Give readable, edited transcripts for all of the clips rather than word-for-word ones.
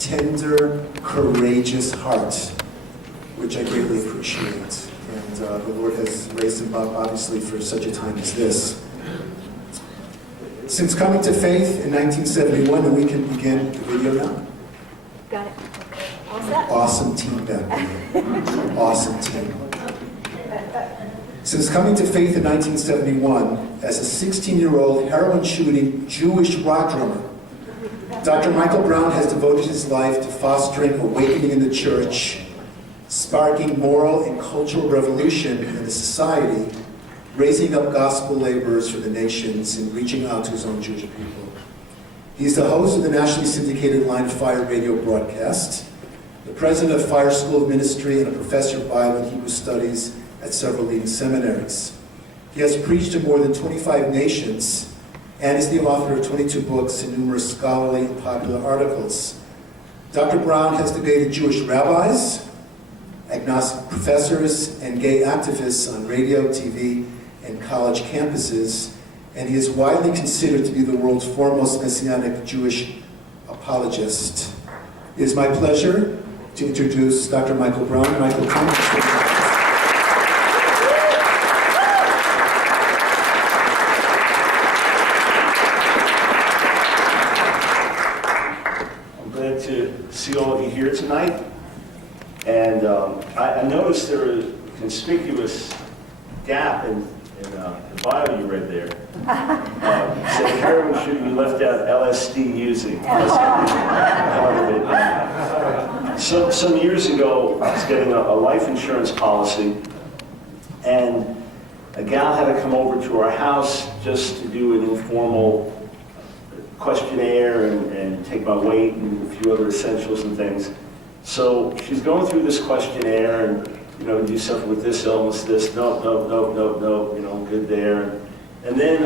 tender, courageous heart, which I greatly appreciate. And the Lord has raised him up, obviously, for such a time as this. Since coming to faith in 1971, and we can begin the video now. Got it. All set? Awesome team back there. Awesome team. Since coming to faith in 1971, as a 16-year-old heroin-shooting Jewish rock drummer, Dr. Michael Brown has devoted his life to fostering awakening in the church, sparking moral and cultural revolution in the society, raising up gospel laborers for the nations, and reaching out to his own Jewish people. He's the host of the nationally syndicated Line of Fire radio broadcast, the president of Fire School of Ministry, and a professor of Bible and Hebrew Studies at several leading seminaries. He has preached to more than 25 nations and is the author of 22 books and numerous scholarly and popular articles. Dr. Brown has debated Jewish rabbis, agnostic professors, and gay activists on radio, TV, and college campuses, and he is widely considered to be the world's foremost Messianic Jewish apologist. It is my pleasure to introduce Dr. Michael Brown. Michael, come. See all of you here tonight, and I noticed there was a conspicuous gap in the bio you read there. Said heroin should be left out, LSD using. Some years ago, I was getting a life insurance policy, and a gal had to come over to our house just to do an informal questionnaire and take my weight and a few other essentials and things. So she's going through this questionnaire and, you know, do something with this illness, this, no, you know, good there. And then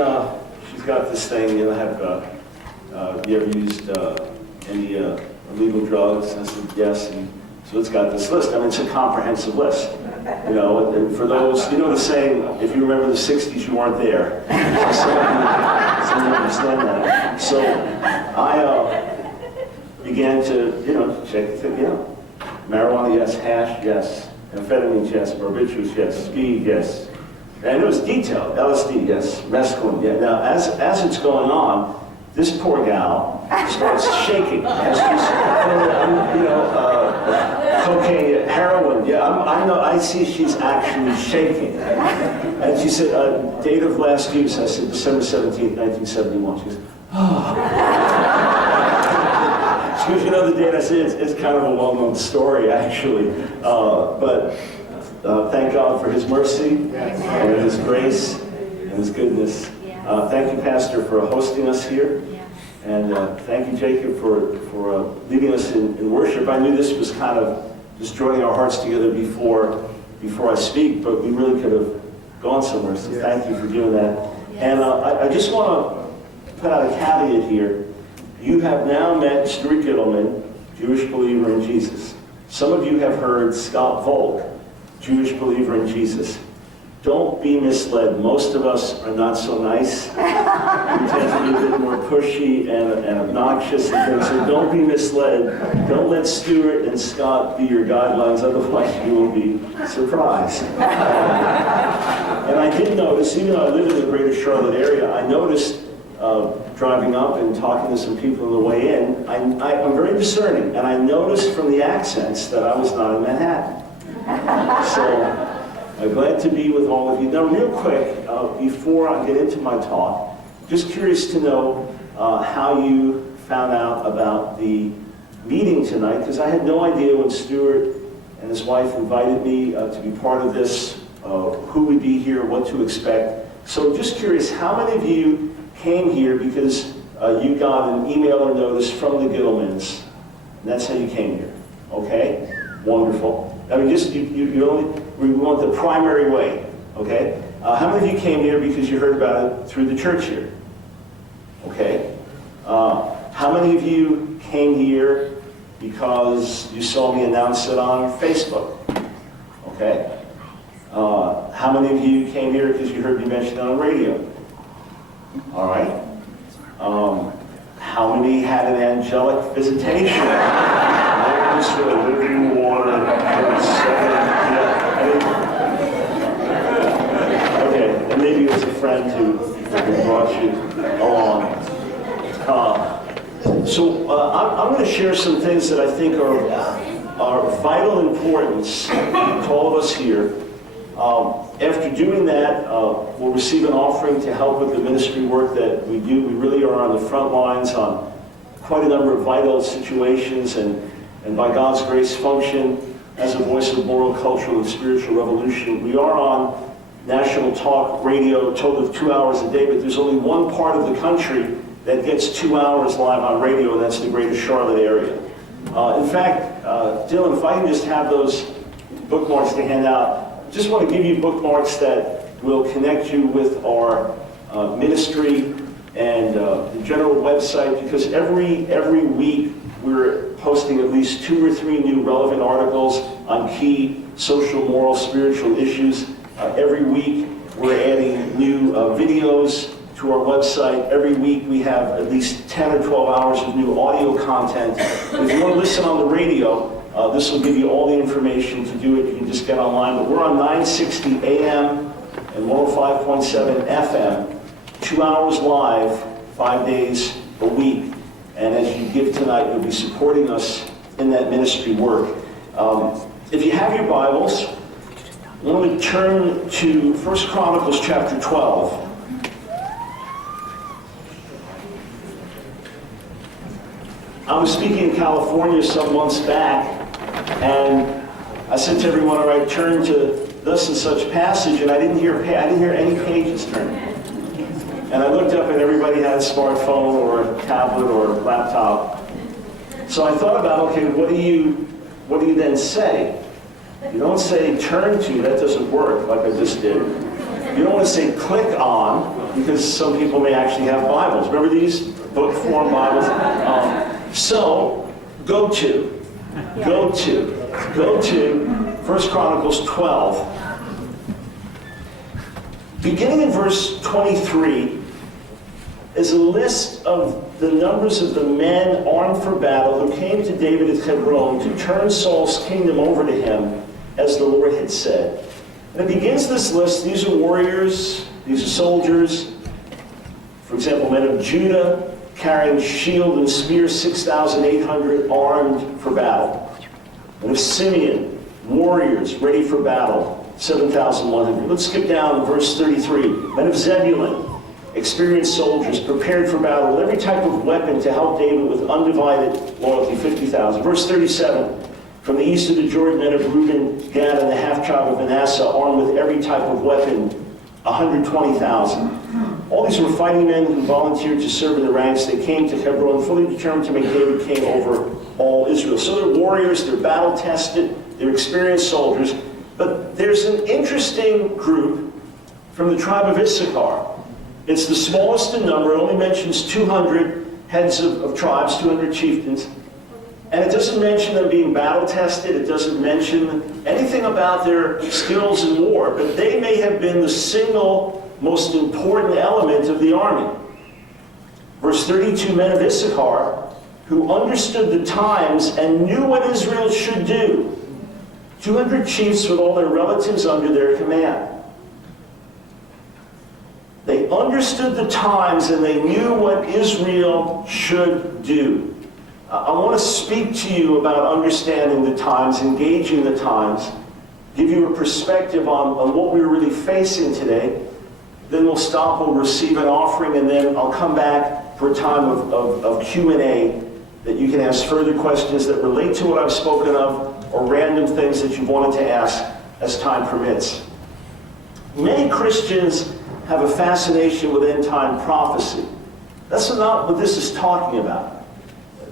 she's got this thing, you know, have you ever used any illegal drugs? And I said, yes. And so it's got this list. I mean, it's a comprehensive list. You know, and for those, you know the saying, if you remember the 60s, you weren't there. So you understand that. So I began to, you know, check, you know, marijuana, yes, hash, yes, amphetamines, yes, barbiturates, yes, speed, yes. And it was detailed, LSD, yes, mescaline, yeah. Now, as it's going on, this poor gal starts shaking. As she's, you know, cocaine, heroin, yeah, I know, I see she's actually shaking. And she said, date of last use, I said, December 17th, 1971. She goes, oh. She goes, you know the date? I said, it's kind of a well-known story, actually. But thank God for his mercy and his grace and his goodness. Thank you, Pastor, for hosting us here. And thank you, Jacob, for leading us in worship. I knew this was kind of just joining our hearts together before I speak, but we really could have gone somewhere, so thank you for doing that. And I just want to put out a caveat here. You have now met Stuart Gittleman, Jewish believer in Jesus. Some of you have heard Scott Volk, Jewish believer in Jesus. Don't be misled. Most of us are not so nice. We tend to be a bit more pushy and obnoxious and things, so don't be misled. Don't let Stuart and Scott be your guidelines, otherwise you will be surprised. And I did notice, even though I live in the greater Charlotte area, I noticed driving up and talking to some people on the way in, I'm very discerning, and I noticed from the accents that I was not in Manhattan. So, I'm glad to be with all of you. Now, real quick, before I get into my talk, just curious to know how you found out about the meeting tonight, because I had no idea when Stuart and his wife invited me to be part of this, who would be here, what to expect. So just curious, how many of you came here because you got an email or notice from the Gittlemans, and that's how you came here? Okay, wonderful. I mean, just we want the primary way, okay? How many of you came here because you heard about it through the church here? Okay. How many of you came here because you saw me announce it on Facebook? Okay. How many of you came here because you heard me mention it on radio? All right. How many had an angelic visitation? who brought you along. I'm going to share some things that I think are vital importance to all of us here. After doing that, we'll receive an offering to help with the ministry work that we do. We really are on the front lines on quite a number of vital situations, and by God's grace function as a voice of moral, cultural, and spiritual revolution. We are on national talk radio, a total of 2 hours a day, but there's only one part of the country that gets 2 hours live on radio, and that's the greater Charlotte area. In fact, Dylan, if I can just have those bookmarks to hand out, just want to give you bookmarks that will connect you with our ministry and the general website, because every week we're posting at least 2 or 3 new relevant articles on key social, moral, spiritual issues. Every week we're adding new videos to our website. Every week we have at least 10 or 12 hours of new audio content. If you want to listen on the radio, this will give you all the information to do it. You can just get online. But we're on 960 AM and 105.7 FM, 2 hours live, 5 days a week. And as you give tonight, you'll be supporting us in that ministry work. If you have your Bibles, I want to turn to 1 Chronicles chapter 12. I was speaking in California some months back, and I said to everyone, all right, turn to thus and such passage, and I didn't hear any pages turn. And I looked up and everybody had a smartphone or a tablet or a laptop. So I thought about, okay, what do you then say? You don't say turn to, that doesn't work like I just did. You don't want to say click on, because some people may actually have Bibles. Remember these book form Bibles? So go to 1 Chronicles 12. Beginning in verse 23 is a list of the numbers of the men armed for battle who came to David at Hebron to turn Saul's kingdom over to him, as the Lord had said. And it begins this list. These are warriors, these are soldiers. For example, men of Judah carrying shield and spear, 6,800 armed for battle. Men of Simeon, warriors ready for battle, 7,100. Let's skip down to verse 33. Men of Zebulun, experienced soldiers prepared for battle with every type of weapon to help David with undivided loyalty, 50,000. Verse 37. From the east of the Jordan, men of Reuben, Gad, and the half-tribe of Manasseh, armed with every type of weapon, 120,000. All these were fighting men who volunteered to serve in the ranks. They came to Hebron fully determined to make David king over all Israel. So they're warriors, they're battle-tested, they're experienced soldiers. But there's an interesting group from the tribe of Issachar. It's the smallest in number. It only mentions 200 heads of tribes, 200 chieftains. And it doesn't mention them being battle-tested. It doesn't mention anything about their skills in war. But they may have been the single most important element of the army. Verse 32, men of Issachar, who understood the times and knew what Israel should do. 200 chiefs with all their relatives under their command. They understood the times and they knew what Israel should do. I want to speak to you about understanding the times, engaging the times, give you a perspective on what we're really facing today. Then we'll stop, we'll receive an offering, and then I'll come back for a time of Q&A that you can ask further questions that relate to what I've spoken of or random things that you wanted to ask as time permits. Many Christians have a fascination with end-time prophecy. That's not what this is talking about.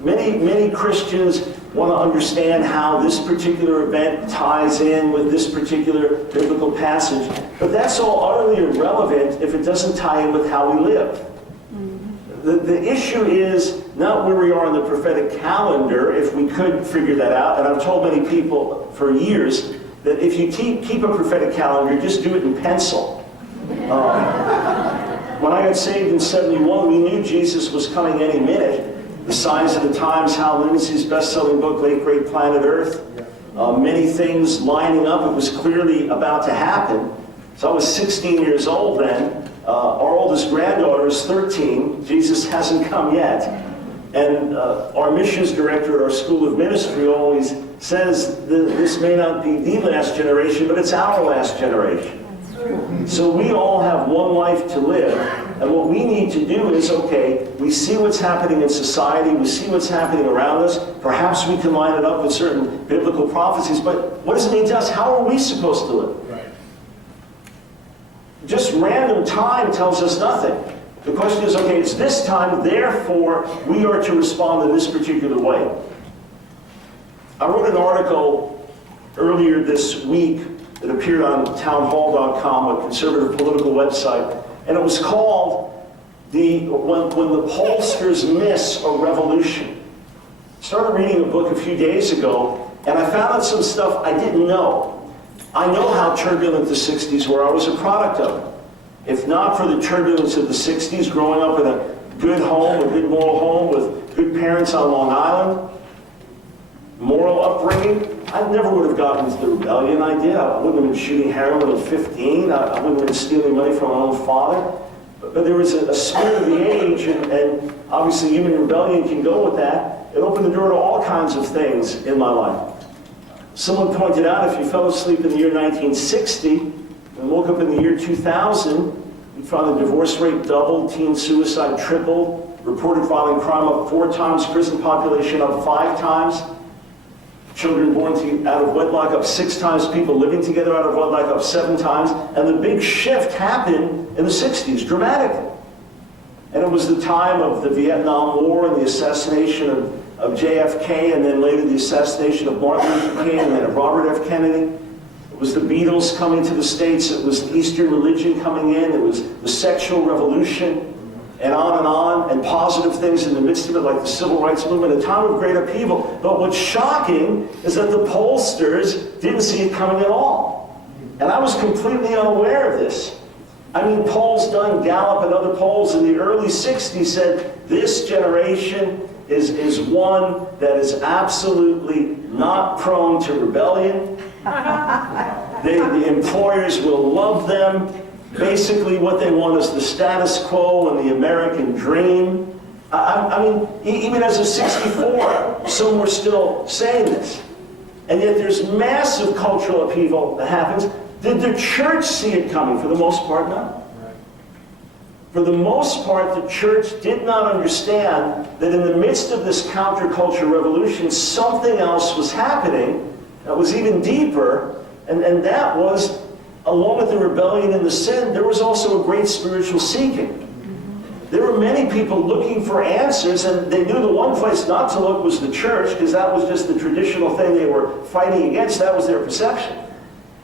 Many Christians want to understand how this particular event ties in with this particular biblical passage, but that's all utterly irrelevant if it doesn't tie in with how we live. The issue is not where we are on the prophetic calendar, if we could figure that out, and I've told many people for years that if you keep a prophetic calendar, just do it in pencil. When I got saved in 71, we knew Jesus was coming any minute. The signs of the times, Hal Lindsey's best-selling book, Late Great Planet Earth, many things lining up. It was clearly about to happen. So I was 16 years old then. Our oldest granddaughter is 13. Jesus hasn't come yet. And our missions director at our School of Ministry always says this may not be the last generation, but it's our last generation. So we all have one life to live. And what we need to do is, okay, we see what's happening in society, we see what's happening around us. Perhaps we can line it up with certain biblical prophecies, but what does it mean to us? How are we supposed to live? Just random time tells us nothing. The question is, okay, it's this time, therefore we are to respond in this particular way. I wrote an article earlier this week that appeared on townhall.com, a conservative political website, and it was called when the pollsters miss a revolution. I started reading a book a few days ago, and I found out some stuff I didn't know. I know how turbulent the 60s were. I was a product of it. If not for the turbulence of the 60s, growing up in a good home, a good moral home with good parents on Long Island, moral upbringing, I never would have gotten into the rebellion I did. I wouldn't have been shooting heroin at 15. I wouldn't have been stealing money from my own father. But there was a spirit of the age, and obviously human rebellion can go with that. It opened the door to all kinds of things in my life. Someone pointed out if you fell asleep in the year 1960 and woke up in the year 2000, you'd find the divorce rate doubled, teen suicide tripled, reported violent crime up 4 times, prison population up 5 times, children born out of wedlock up 6 times, people living together out of wedlock up 7 times, and the big shift happened in the 60s, dramatically. And it was the time of the Vietnam War and the assassination of JFK, and then later the assassination of Martin Luther King, and then of Robert F. Kennedy. It was the Beatles coming to the States. It was the Eastern religion coming in. It was the sexual revolution, and on, and positive things in the midst of it, like the civil rights movement, a time of great upheaval. But what's shocking is that the pollsters didn't see it coming at all. And I was completely unaware of this. I mean, polls done, Gallup and other polls in the early 60s said this generation is one that is absolutely not prone to rebellion. The employers will love them. Basically what they want is the status quo and the American dream. I mean, even as of 64, some were still saying this. And yet there's massive cultural upheaval that happens. Did the church see it coming? For the most part, no. For the most part, the church did not understand that in the midst of this counterculture revolution, something else was happening that was even deeper, and that was, along with the rebellion and the sin, there was also a great spiritual seeking. There were many people looking for answers, and they knew the one place not to look was the church, because that was just the traditional thing they were fighting against. That was their perception.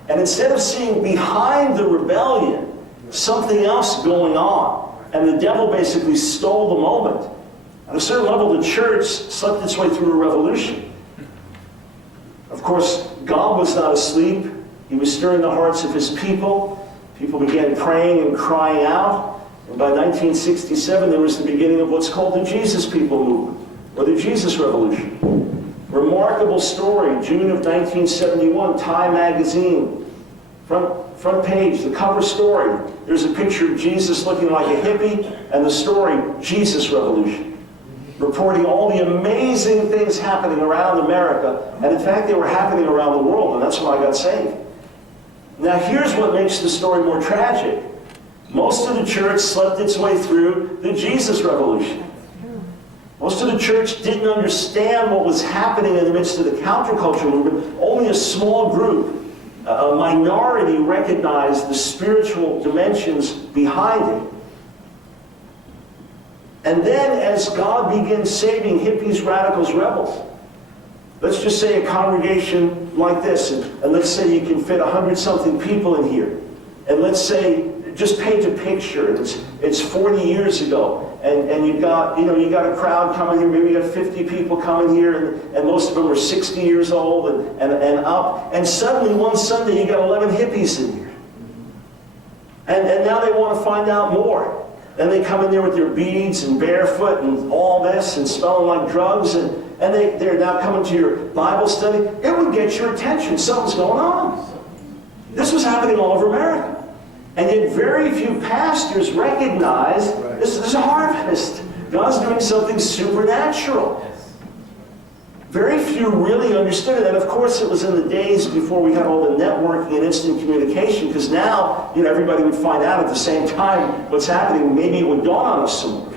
And instead of seeing behind the rebellion something else going on, and the devil basically stole the moment, at a certain level the church slept its way through a revolution. Of course, God was not asleep. He was stirring the hearts of his people. People began praying and crying out. And by 1967, there was the beginning of what's called the Jesus People movement, or the Jesus Revolution. Remarkable story, June of 1971, Time magazine, front page, the cover story. There's a picture of Jesus looking like a hippie, and the story, Jesus Revolution, reporting all the amazing things happening around America, and in fact they were happening around the world, and that's when I got saved. Now here's what makes the story more tragic. Most of the church slept its way through the Jesus Revolution. Most of the church didn't understand what was happening in the midst of the counterculture movement. Only a small group, a minority, recognized the spiritual dimensions behind it. And then as God begins saving hippies, radicals, rebels, let's just say a congregation like this, and let's say you can fit 100-something people in here. And let's say, just paint a picture, it's 40 years ago, and you got a crowd coming here, maybe you got 50 people coming here, and most of them are 60 years old and up, and suddenly one Sunday you got 11 hippies in here. And now they want to find out more. And they come in there with their beads and barefoot and all this and smelling like drugs, and they're now coming to your Bible study. It would get your attention. Something's going on. This was happening all over America. And yet very few pastors recognize this is a harvest. God's doing something supernatural. Very few really understood it. And of course it was in the days before we had all the networking and instant communication, because now, everybody would find out at the same time what's happening. Maybe it would dawn on us some more.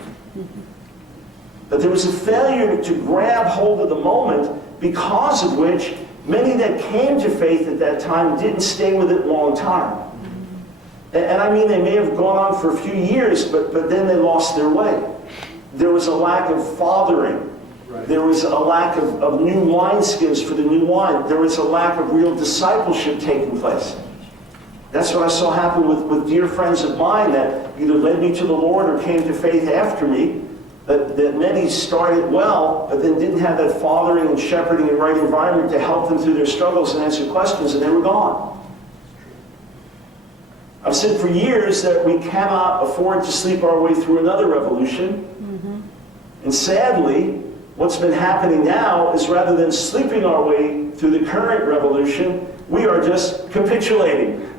But there was a failure to grab hold of the moment, because of which many that came to faith at that time didn't stay with it long time. And I mean, they may have gone on for a few years, but then they lost their way. There was a lack of fathering. There was a lack of new wineskins for the new wine. There was a lack of real discipleship taking place. That's what I saw happen with dear friends of mine that either led me to the Lord or came to faith after me. That many started well, but then didn't have that fathering and shepherding and right environment to help them through their struggles and answer questions, and they were gone. I've said for years that we cannot afford to sleep our way through another revolution. And sadly, what's been happening now is rather than sleeping our way through the current revolution, we are just capitulating.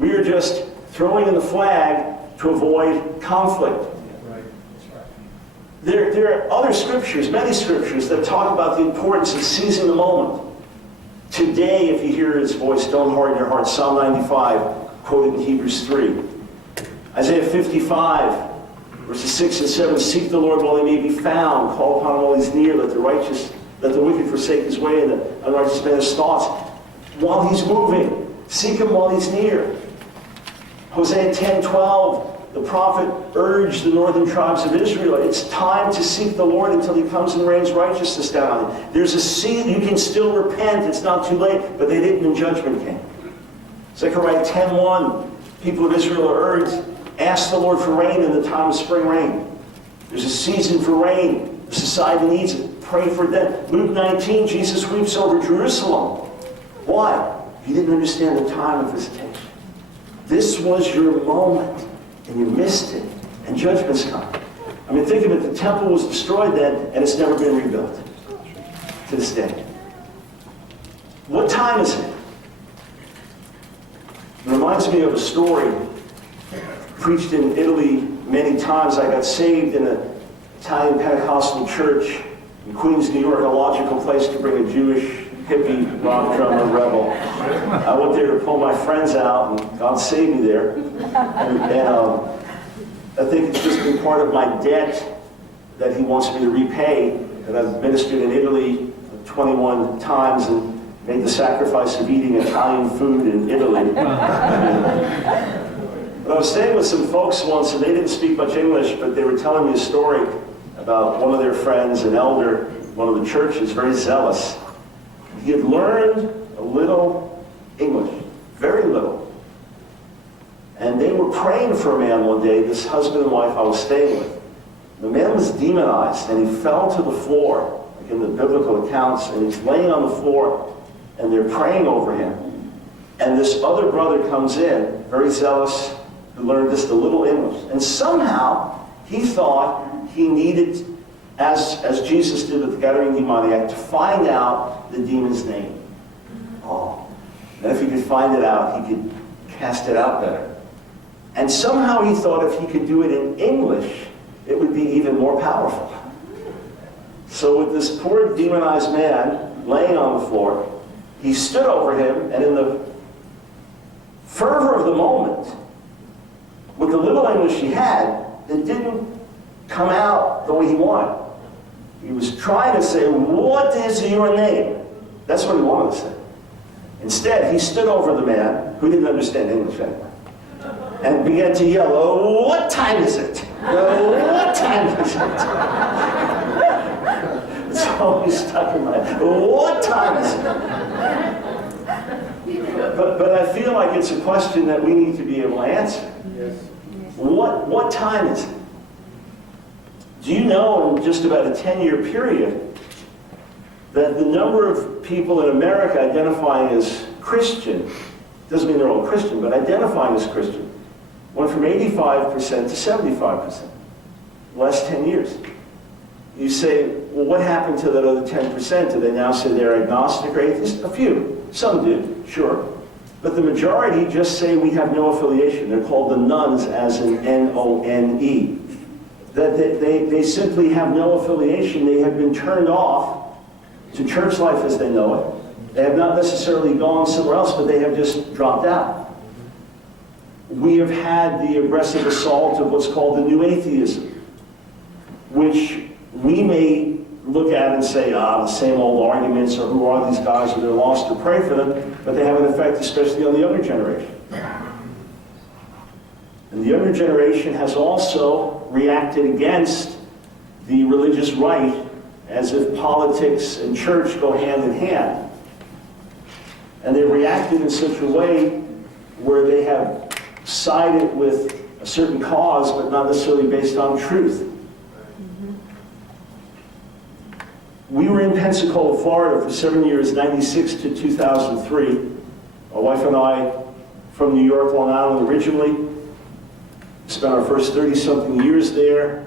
We are just throwing in the flag to avoid conflict. There are other scriptures, many scriptures, that talk about the importance of seizing the moment. Today, if you hear his voice, don't harden your heart. Psalm 95, quoted in Hebrews 3. Isaiah 55, verses 6 and 7, seek the Lord while he may be found. Call upon him while he's near. Let the wicked forsake his way, and the unrighteous man his thoughts. While he's moving, seek him while he's near. Hosea 10:12, the prophet urged the northern tribes of Israel, it's time to seek the Lord until he comes and rains righteousness down on you. There's a seed, you can still repent, it's not too late, but they didn't when judgment came. Zechariah 10:1, people of Israel are urged, ask the Lord for rain in the time of spring rain. There's a season for rain. The society needs it. Pray for them. Luke 19, Jesus weeps over Jerusalem. Why? He didn't understand the time of visitation. This was your moment, and you missed it, and judgment's coming. I mean, think of it, the temple was destroyed then, and it's never been rebuilt to this day. What time is it? It reminds me of a story preached in Italy many times. I got saved in an Italian Pentecostal church in Queens, New York, a logical place to bring a Jewish hippie, rock drummer, rebel. I went there to pull my friends out, and God saved me there. And I think it's just been part of my debt that he wants me to repay, that I've ministered in Italy 21 times and made the sacrifice of eating Italian food in Italy. But I was staying with some folks once, and they didn't speak much English, but they were telling me a story about one of their friends, an elder, one of the churches, very zealous. He had learned a little English, very little. And they were praying for a man one day, this husband and wife I was staying with. The man was demonized, and he fell to the floor, like in the biblical accounts, and he's laying on the floor, and they're praying over him. And this other brother comes in, very zealous, who learned just a little English. And somehow, he thought he needed, as Jesus did with the Gadarene demoniac, to find out the demon's name. Oh. And if he could find it out, he could cast it out better. And somehow he thought if he could do it in English, it would be even more powerful. So with this poor demonized man laying on the floor, he stood over him, and in the fervor of the moment, with the little English he had, it didn't come out the way he wanted. He was trying to say, what is your name? That's what he wanted to say. Instead, he stood over the man, who didn't understand English anyway, and began to yell, oh, what time is it? Oh, what time is it? It's always stuck in my head. What time is it? But I feel like it's a question that we need to be able to answer. Yes. What time is it? Do you know in just about a 10-year period that the number of people in America identifying as Christian, doesn't mean they're all Christian, but identifying as Christian, went from 85% to 75%, the last 10 years. You say, well, what happened to that other 10%? Do they now say they're agnostic or atheist? A few. Some did, sure. but the majority just say we have no affiliation. They're called the nuns, as in N-O-N-E. That they simply have no affiliation. They have been turned off to church life as they know it. They have not necessarily gone somewhere else, but they have just dropped out. We have had the aggressive assault of what's called the new atheism, which we may look at and say, the same old arguments, or who are these guys, or they're lost, or pray for them, but they have an effect especially on the younger generation. And the younger generation has also reacted against the religious right as if politics and church go hand in hand. And they reacted in such a way where they have sided with a certain cause, but not necessarily based on truth. We were in Pensacola, Florida for 7 years, 96 to 2003. My wife and I, from New York, Long Island originally, spent our first 30-something years there,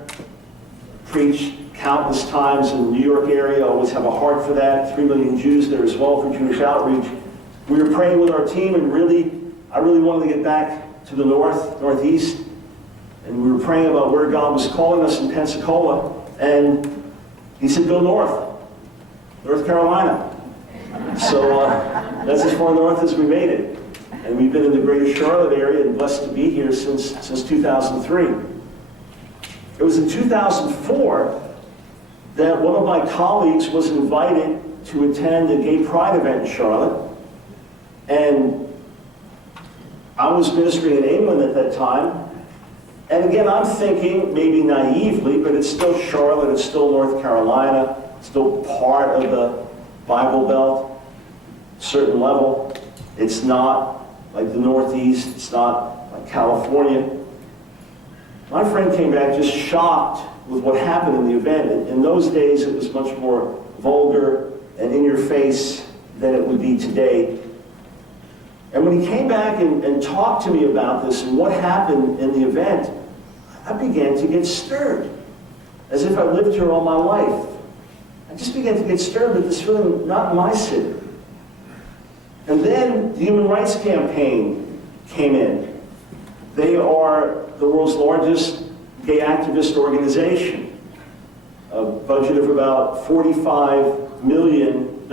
preached countless times in the New York area, always have a heart for that, 3 million Jews there as well for Jewish outreach. We were praying with our team, and I really wanted to get back to the northeast, and we were praying about where God was calling us in Pensacola, and he said, go north, North Carolina. So that's as far north as we made it. And we've been in the greater Charlotte area and blessed to be here since 2003. It was in 2004 that one of my colleagues was invited to attend a gay pride event in Charlotte. And I was ministering in England at that time. And again, I'm thinking, maybe naively, but it's still Charlotte, it's still North Carolina, still part of the Bible Belt, certain level. It's not like the Northeast, it's not like California. My friend came back just shocked with what happened in the event. In those days, it was much more vulgar and in your face than it would be today. And when he came back and talked to me about this and what happened in the event, I began to get stirred, as if I lived here all my life. I just began to get stirred with this feeling, not in my city. And then the Human Rights Campaign came in. They are the world's largest gay activist organization, a budget of about $45 million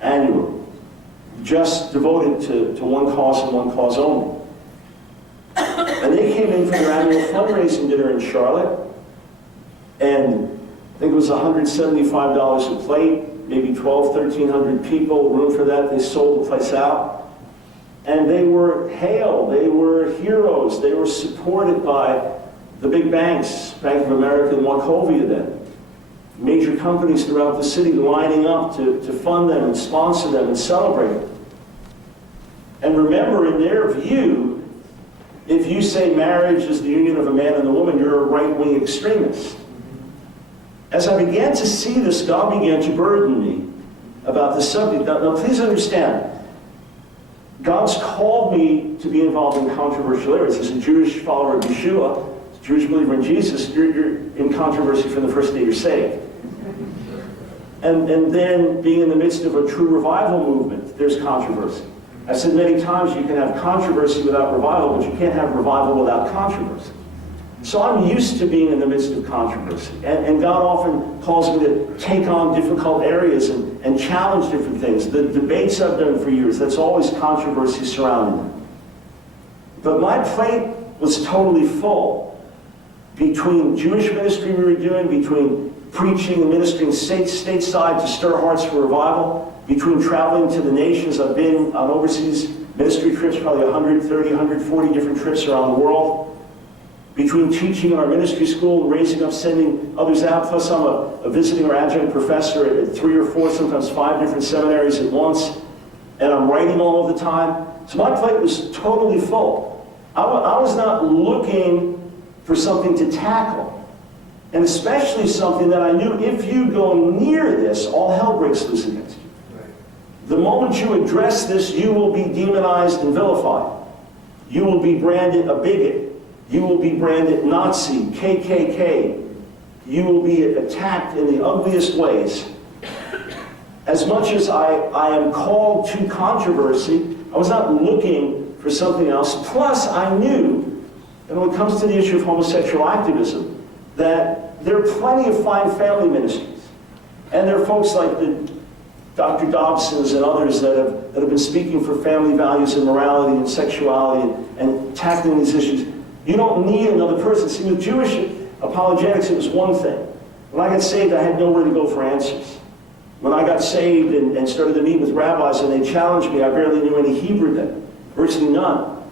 annually, just devoted to one cause and one cause only. And they came in for their annual fundraising dinner in Charlotte, and I think it was $175 a plate, maybe 1,200 people, room for that. They sold the place out. And they were hailed, they were heroes, they were supported by the big banks, Bank of America and Wachovia then. Major companies throughout the city lining up to fund them and sponsor them and celebrate them. And remember, in their view, if you say marriage is the union of a man and a woman, you're a right-wing extremist. As I began to see this, God began to burden me about this subject. Now please understand, God's called me to be involved in controversial areas. As a Jewish follower of Yeshua, as a Jewish believer in Jesus, you're in controversy from the first day you're saved. And then being in the midst of a true revival movement, there's controversy. I've said many times you can have controversy without revival, but you can't have revival without controversy. So I'm used to being in the midst of controversy. And God often calls me to take on difficult areas and challenge different things. The debates I've done for years, that's always controversy surrounding them. But my plate was totally full. Between Jewish ministry we were doing, between preaching and ministering stateside to stir hearts for revival, between traveling to the nations. I've been on overseas ministry trips, probably 130, 140 different trips around the world. Between teaching in our ministry school and raising up, sending others out, plus I'm a visiting or adjunct professor at 3 or 4, sometimes 5 different seminaries at once, and I'm writing all of the time. So my plate was totally full. I was not looking for something to tackle, and especially something that I knew if you go near this, all hell breaks loose against you. The moment you address this, you will be demonized and vilified. You will be branded a bigot. You will be branded Nazi, KKK. You will be attacked in the ugliest ways. as much as I am called to controversy, I was not looking for something else. Plus, I knew, and when it comes to the issue of homosexual activism, that there are plenty of fine family ministries. And there are folks like the Dr. Dobsons and others that have been speaking for family values and morality and sexuality and tackling these issues. You don't need another person. See, with Jewish apologetics, it was one thing. When I got saved, I had nowhere to go for answers. When I got saved and started to meet with rabbis and they challenged me, I barely knew any Hebrew then, virtually none.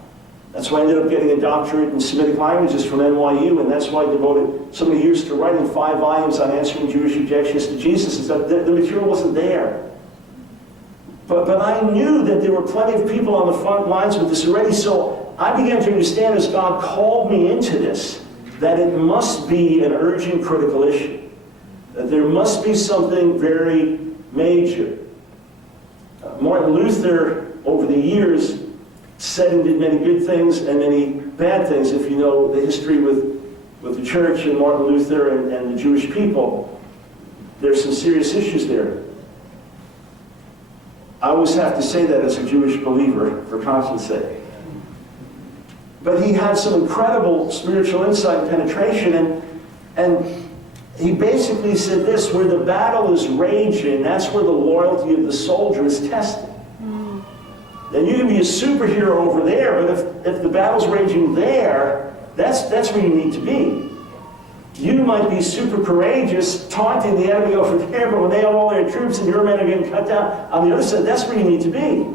That's why I ended up getting a doctorate in Semitic languages from NYU, and that's why I devoted so many years to writing 5 volumes on answering Jewish objections to Jesus, is that the material wasn't there. But I knew that there were plenty of people on the front lines with this already, so I began to understand as God called me into this, that it must be an urgent, critical issue. That there must be something very major. Martin Luther, over the years, said and did many good things and many bad things. If you know the history with the church and Martin Luther and the Jewish people, there's some serious issues there. I always have to say that as a Jewish believer, for conscience sake. But he had some incredible spiritual insight and penetration, and he basically said this: where the battle is raging, that's where the loyalty of the soldier is tested. Then you can be a superhero over there, but if the battle's raging there, that's where you need to be. You might be super courageous, taunting the enemy over there, but when they have all their troops and your men are getting cut down on the other side, that's where you need to be.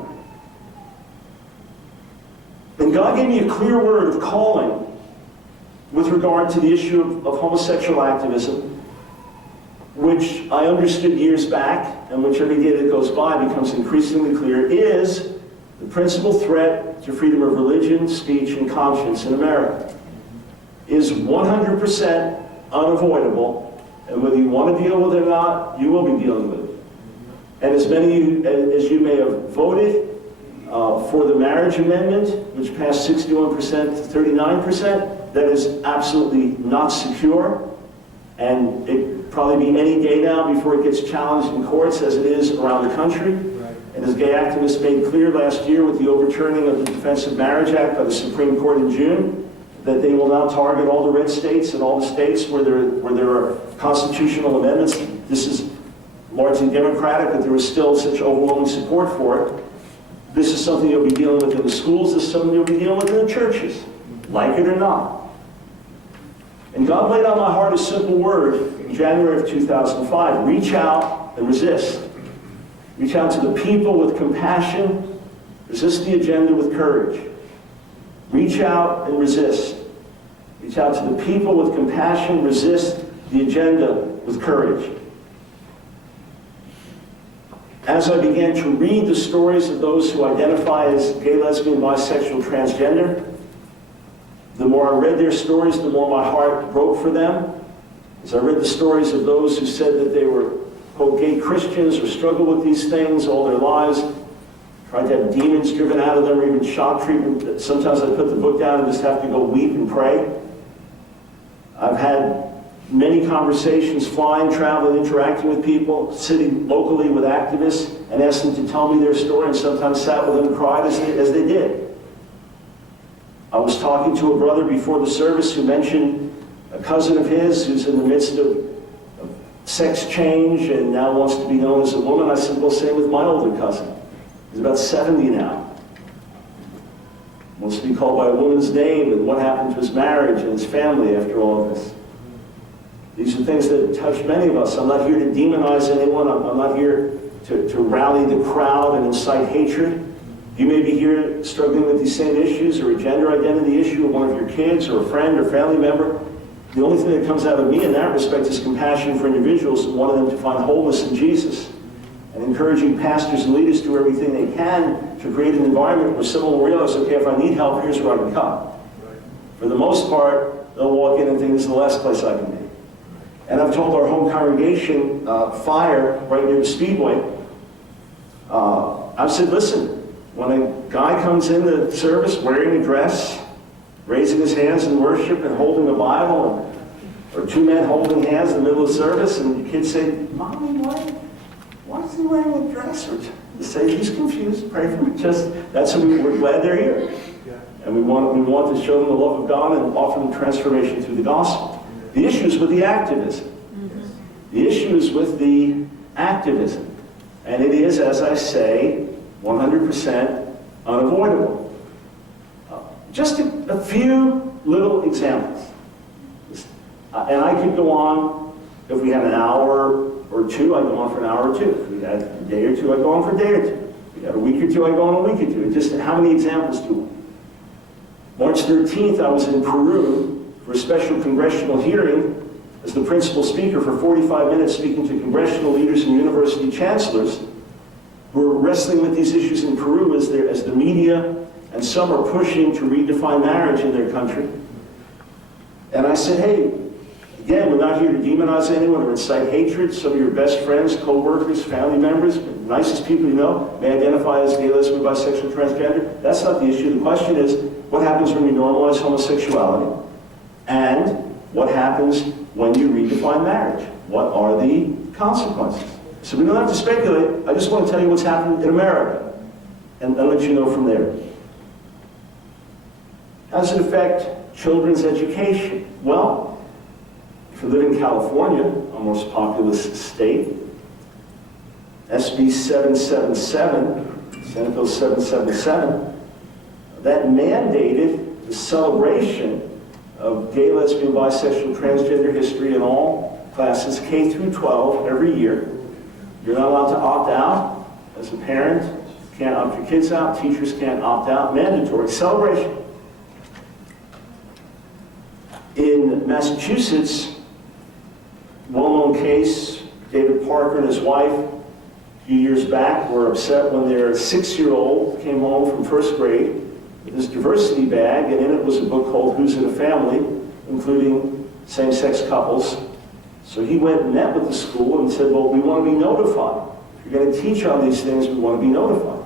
And God gave me a clear word of calling with regard to the issue of homosexual activism, which I understood years back, and which every day that goes by becomes increasingly clear, is the principal threat to freedom of religion, speech, and conscience in America. Is 100% unavoidable, and whether you want to deal with it or not, you will be dealing with it. And as many as you may have voted for the marriage amendment, which passed 61% to 39%, that is absolutely not secure, and it probably be any day now before it gets challenged in courts, as it is around the country. And as gay activists made clear last year with the overturning of the Defense of Marriage Act by the Supreme Court in June, that they will now target all the red states and all the states where there are constitutional amendments. This is largely Democratic, but there is still such overwhelming support for it. This is something you'll be dealing with in the schools. This is something you'll be dealing with in the churches, like it or not. And God laid on my heart a simple word in January of 2005: reach out and resist. Reach out to the people with compassion, resist the agenda with courage. Reach out and resist. Reach out to the people with compassion, resist the agenda with courage. As I began to read the stories of those who identify as gay, lesbian, bisexual, transgender, the more I read their stories, the more my heart broke for them. As I read the stories of those who said that they were, quote, gay Christians or struggled with these things all their lives, tried to have demons driven out of them, or even shock treatment. Sometimes I put the book down and just have to go weep and pray. I've had many conversations, flying, traveling, interacting with people, sitting locally with activists, and asked them to tell me their story, and sometimes sat with them and cried as they did. I was talking to a brother before the service who mentioned a cousin of his who's in the midst of sex change and now wants to be known as a woman. I said, well, same with my older cousin. He's about 70 now. Wants to be called by a woman's name, and what happened to his marriage and his family after all of this. These are things that touch many of us. I'm not here to demonize anyone. I'm not here to rally the crowd and incite hatred. You may be here struggling with these same issues, or a gender identity issue of one of your kids or a friend or family member. The only thing that comes out of me in that respect is compassion for individuals and wanting them to find wholeness in Jesus, and encouraging pastors and leaders to do everything they can to create an environment where someone will realize, okay, if I need help, here's where I can come. For the most part, they'll walk in and think, this is the last place I can be. And I've told our home congregation, Fire, right near the Speedway, I've said, listen, when a guy comes in the service wearing a dress, raising his hands in worship and holding a Bible, or two men holding hands in the middle of the service, and the kids say, Mommy, why is is he wearing a dress? Or to say he's confused, pray for me. Just, that's what we're glad they're here. And we want to show them the love of God and offer them transformation through the gospel. The issue is with the activism. The issue is with the activism. And it is, as I say, 100% unavoidable. Just a few little examples. And I could go on, if we had an hour or two, I'd go on for an hour or two. If we had a day or two, I'd go on for a day or two. If we had a week or two, I'd go on a week or two. Just how many examples do we? March 13th, I was in Peru for a special congressional hearing as the principal speaker for 45 minutes, speaking to congressional leaders and university chancellors who are wrestling with these issues in Peru as the media and some are pushing to redefine marriage in their country. And I said, hey, again, we're not here to demonize anyone or incite hatred. Some of your best friends, co-workers, family members, nicest people you know, may identify as gay, lesbian, bisexual, transgender. That's not the issue. The question is, what happens when you normalize homosexuality? And what happens when you redefine marriage? What are the consequences? So we don't have to speculate. I just want to tell you what's happening in America and let you know from there. How does it affect children's education? Well, if you live in California, our most populous state, SB 777, Senate Bill 777, that mandated the celebration of gay, lesbian, bisexual, transgender history in all classes, K through 12, every year. You're not allowed to opt out as a parent. You can't opt your kids out. Teachers can't opt out. Mandatory celebration. In Massachusetts, well-known case, David Parker and his wife, a few years back, were upset when their 6-year-old came home from first grade with this diversity bag, and in it was a book called Who's in a Family, including same-sex couples. So he went and met with the school and said, well, we want to be notified. If you're going to teach on these things, we want to be notified.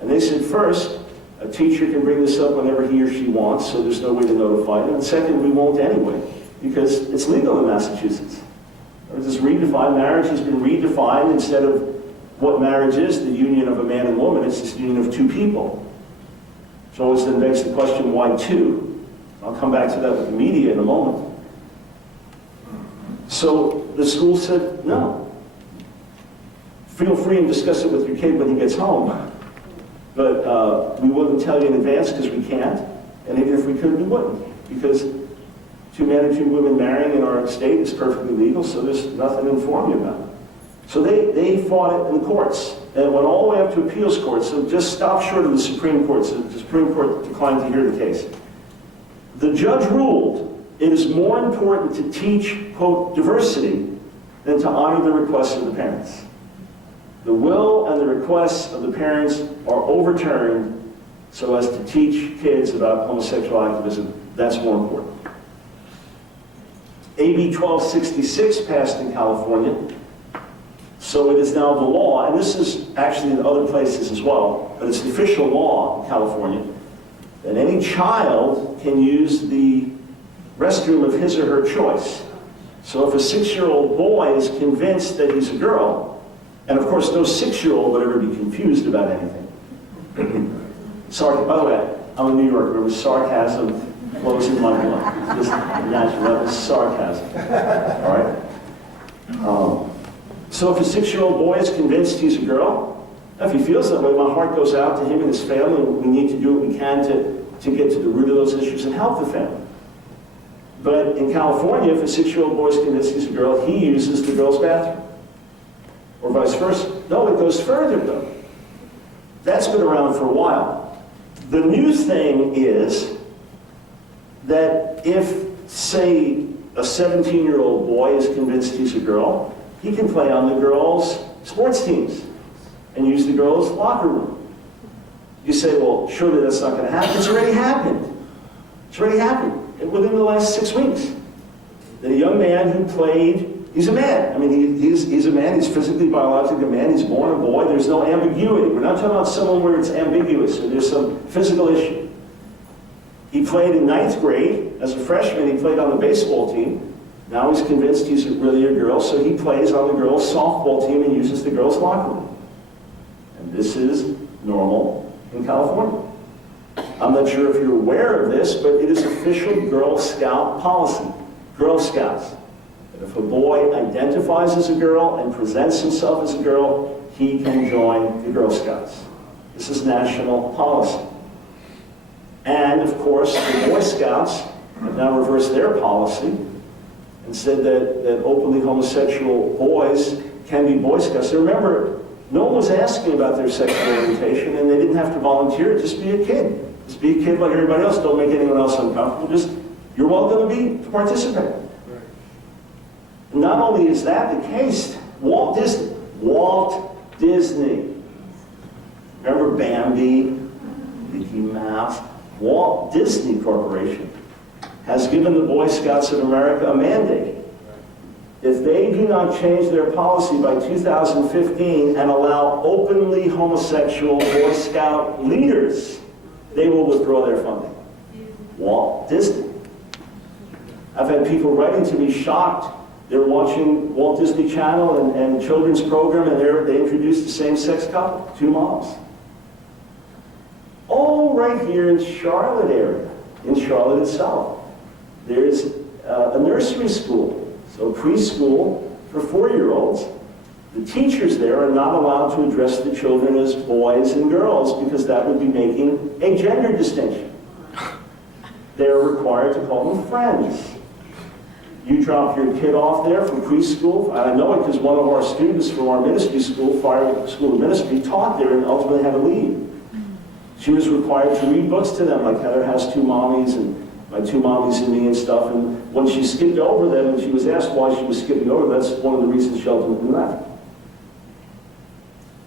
And they said, first, a teacher can bring this up whenever he or she wants, so there's no way to notify them. And second, we won't anyway, because it's legal in Massachusetts. This redefined marriage has been redefined. Instead of what marriage is, the union of a man and woman, it's this union of two people. So always then begs the question, why two? I'll come back to that with the media in a moment. So the school said, no. Feel free and discuss it with your kid when he gets home. But we wouldn't tell you in advance because we can't. And even if we could, we wouldn't. Because two men and two women marrying in our state is perfectly legal, so there's nothing to inform you about. So they fought it in the courts. And it went all the way up to appeals courts, so just stopped short of the Supreme Court. So the Supreme Court declined to hear the case. The judge ruled it is more important to teach, quote, diversity than to honor the requests of the parents. The will and the requests of the parents are overturned so as to teach kids about homosexual activism. That's more important. AB 1266 passed in California, so it is now the law, and this is actually in other places as well, but it's the official law in California, that any child can use the restroom of his or her choice. So if a 6-year-old boy is convinced that he's a girl, and of course no 6-year-old would ever be confused about anything. Sorry, by the way, I'm a New Yorker, with sarcasm flows in my blood. Just natural, that was sarcasm. All right? So if a 6-year-old boy is convinced he's a girl, if he feels that way, my heart goes out to him and his family. We need to do what we can to get to the root of those issues and help the family. But in California, if a 6-year-old boy is convinced he's a girl, he uses the girl's bathroom. Or vice versa. No, it goes further though. That's been around for a while. The new thing is that if, say, a 17-year-old boy is convinced he's a girl, he can play on the girls' sports teams and use the girls' locker room. You say, well, surely that's not going to happen. It's already happened. It's already happened within the last 6 weeks. The young man who played, he's a man. I mean, he's a man. He's physically, biologically a man. He's born a boy. There's no ambiguity. We're not talking about someone where it's ambiguous or there's some physical issue. He played in 9th grade. As a freshman, he played on the baseball team. Now he's convinced he's really a girl, so he plays on the girls' softball team and uses the girls' locker room. This is normal in California. I'm not sure if you're aware of this, but it is official Girl Scout policy. Girl Scouts. That if a boy identifies as a girl and presents himself as a girl, he can join the Girl Scouts. This is national policy. And of course, the Boy Scouts have now reversed their policy and said that openly homosexual boys can be Boy Scouts. So remember, no one was asking about their sexual orientation, and they didn't have to volunteer. Just be a kid. Just be a kid like everybody else. Don't make anyone else uncomfortable. Just, you're welcome to participate. Right. Not only is that the case, Walt Disney. Remember Bambi, Mickey Mouse? Walt Disney Corporation has given the Boy Scouts of America a mandate. If they do not change their policy by 2015 and allow openly homosexual Boy Scout leaders, they will withdraw their funding. Walt Disney. I've had people writing to me shocked. They're watching Walt Disney Channel and children's program, and they introduced the same-sex couple, 2 moms. All right here in Charlotte area, in Charlotte itself, there's a nursery school. So preschool for 4-year-olds, the teachers there are not allowed to address the children as boys and girls because that would be making a gender distinction. They're required to call them friends. You drop your kid off there from preschool. I know it because one of our students from our ministry school, Fire School of Ministry, taught there and ultimately had to leave. She was required to read books to them, like Heather has 2 mommies and my 2 mommies and me and stuff, and when she skipped over them and she was asked why she was skipping over them, that's one of the reasons she ultimately left.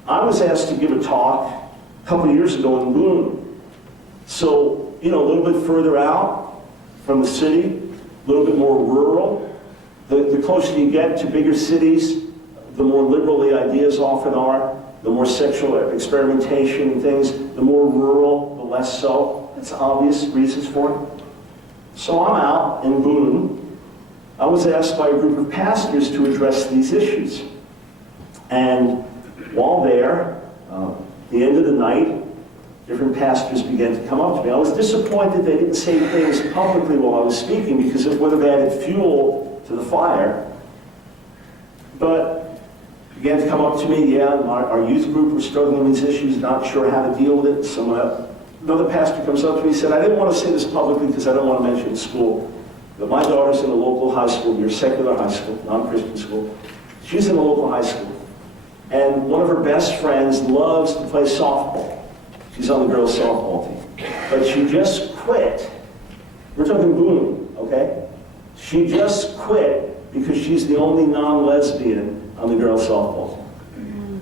I was asked to give a talk a couple of years ago in Boone. So, a little bit further out from the city, a little bit more rural. The closer you get to bigger cities, the more liberal the ideas often are, the more sexual experimentation and things, the more rural, the less so. It's obvious reasons for it. So I'm out in Boone. I was asked by a group of pastors to address these issues. And while there, at the end of the night, different pastors began to come up to me. I was disappointed they didn't say things publicly while I was speaking because it would have added fuel to the fire. But began to come up to me, our youth group was struggling with these issues, not sure how to deal with it. Another pastor comes up to me and said, I didn't want to say this publicly because I don't want to mention school, but my daughter's in a local high school, your secular high school, non-Christian school. She's in a local high school. And one of her best friends loves to play softball. She's on the girls' softball team. But she just quit. We're talking Boone, okay? She just quit because she's the only non-lesbian on the girls' softball team.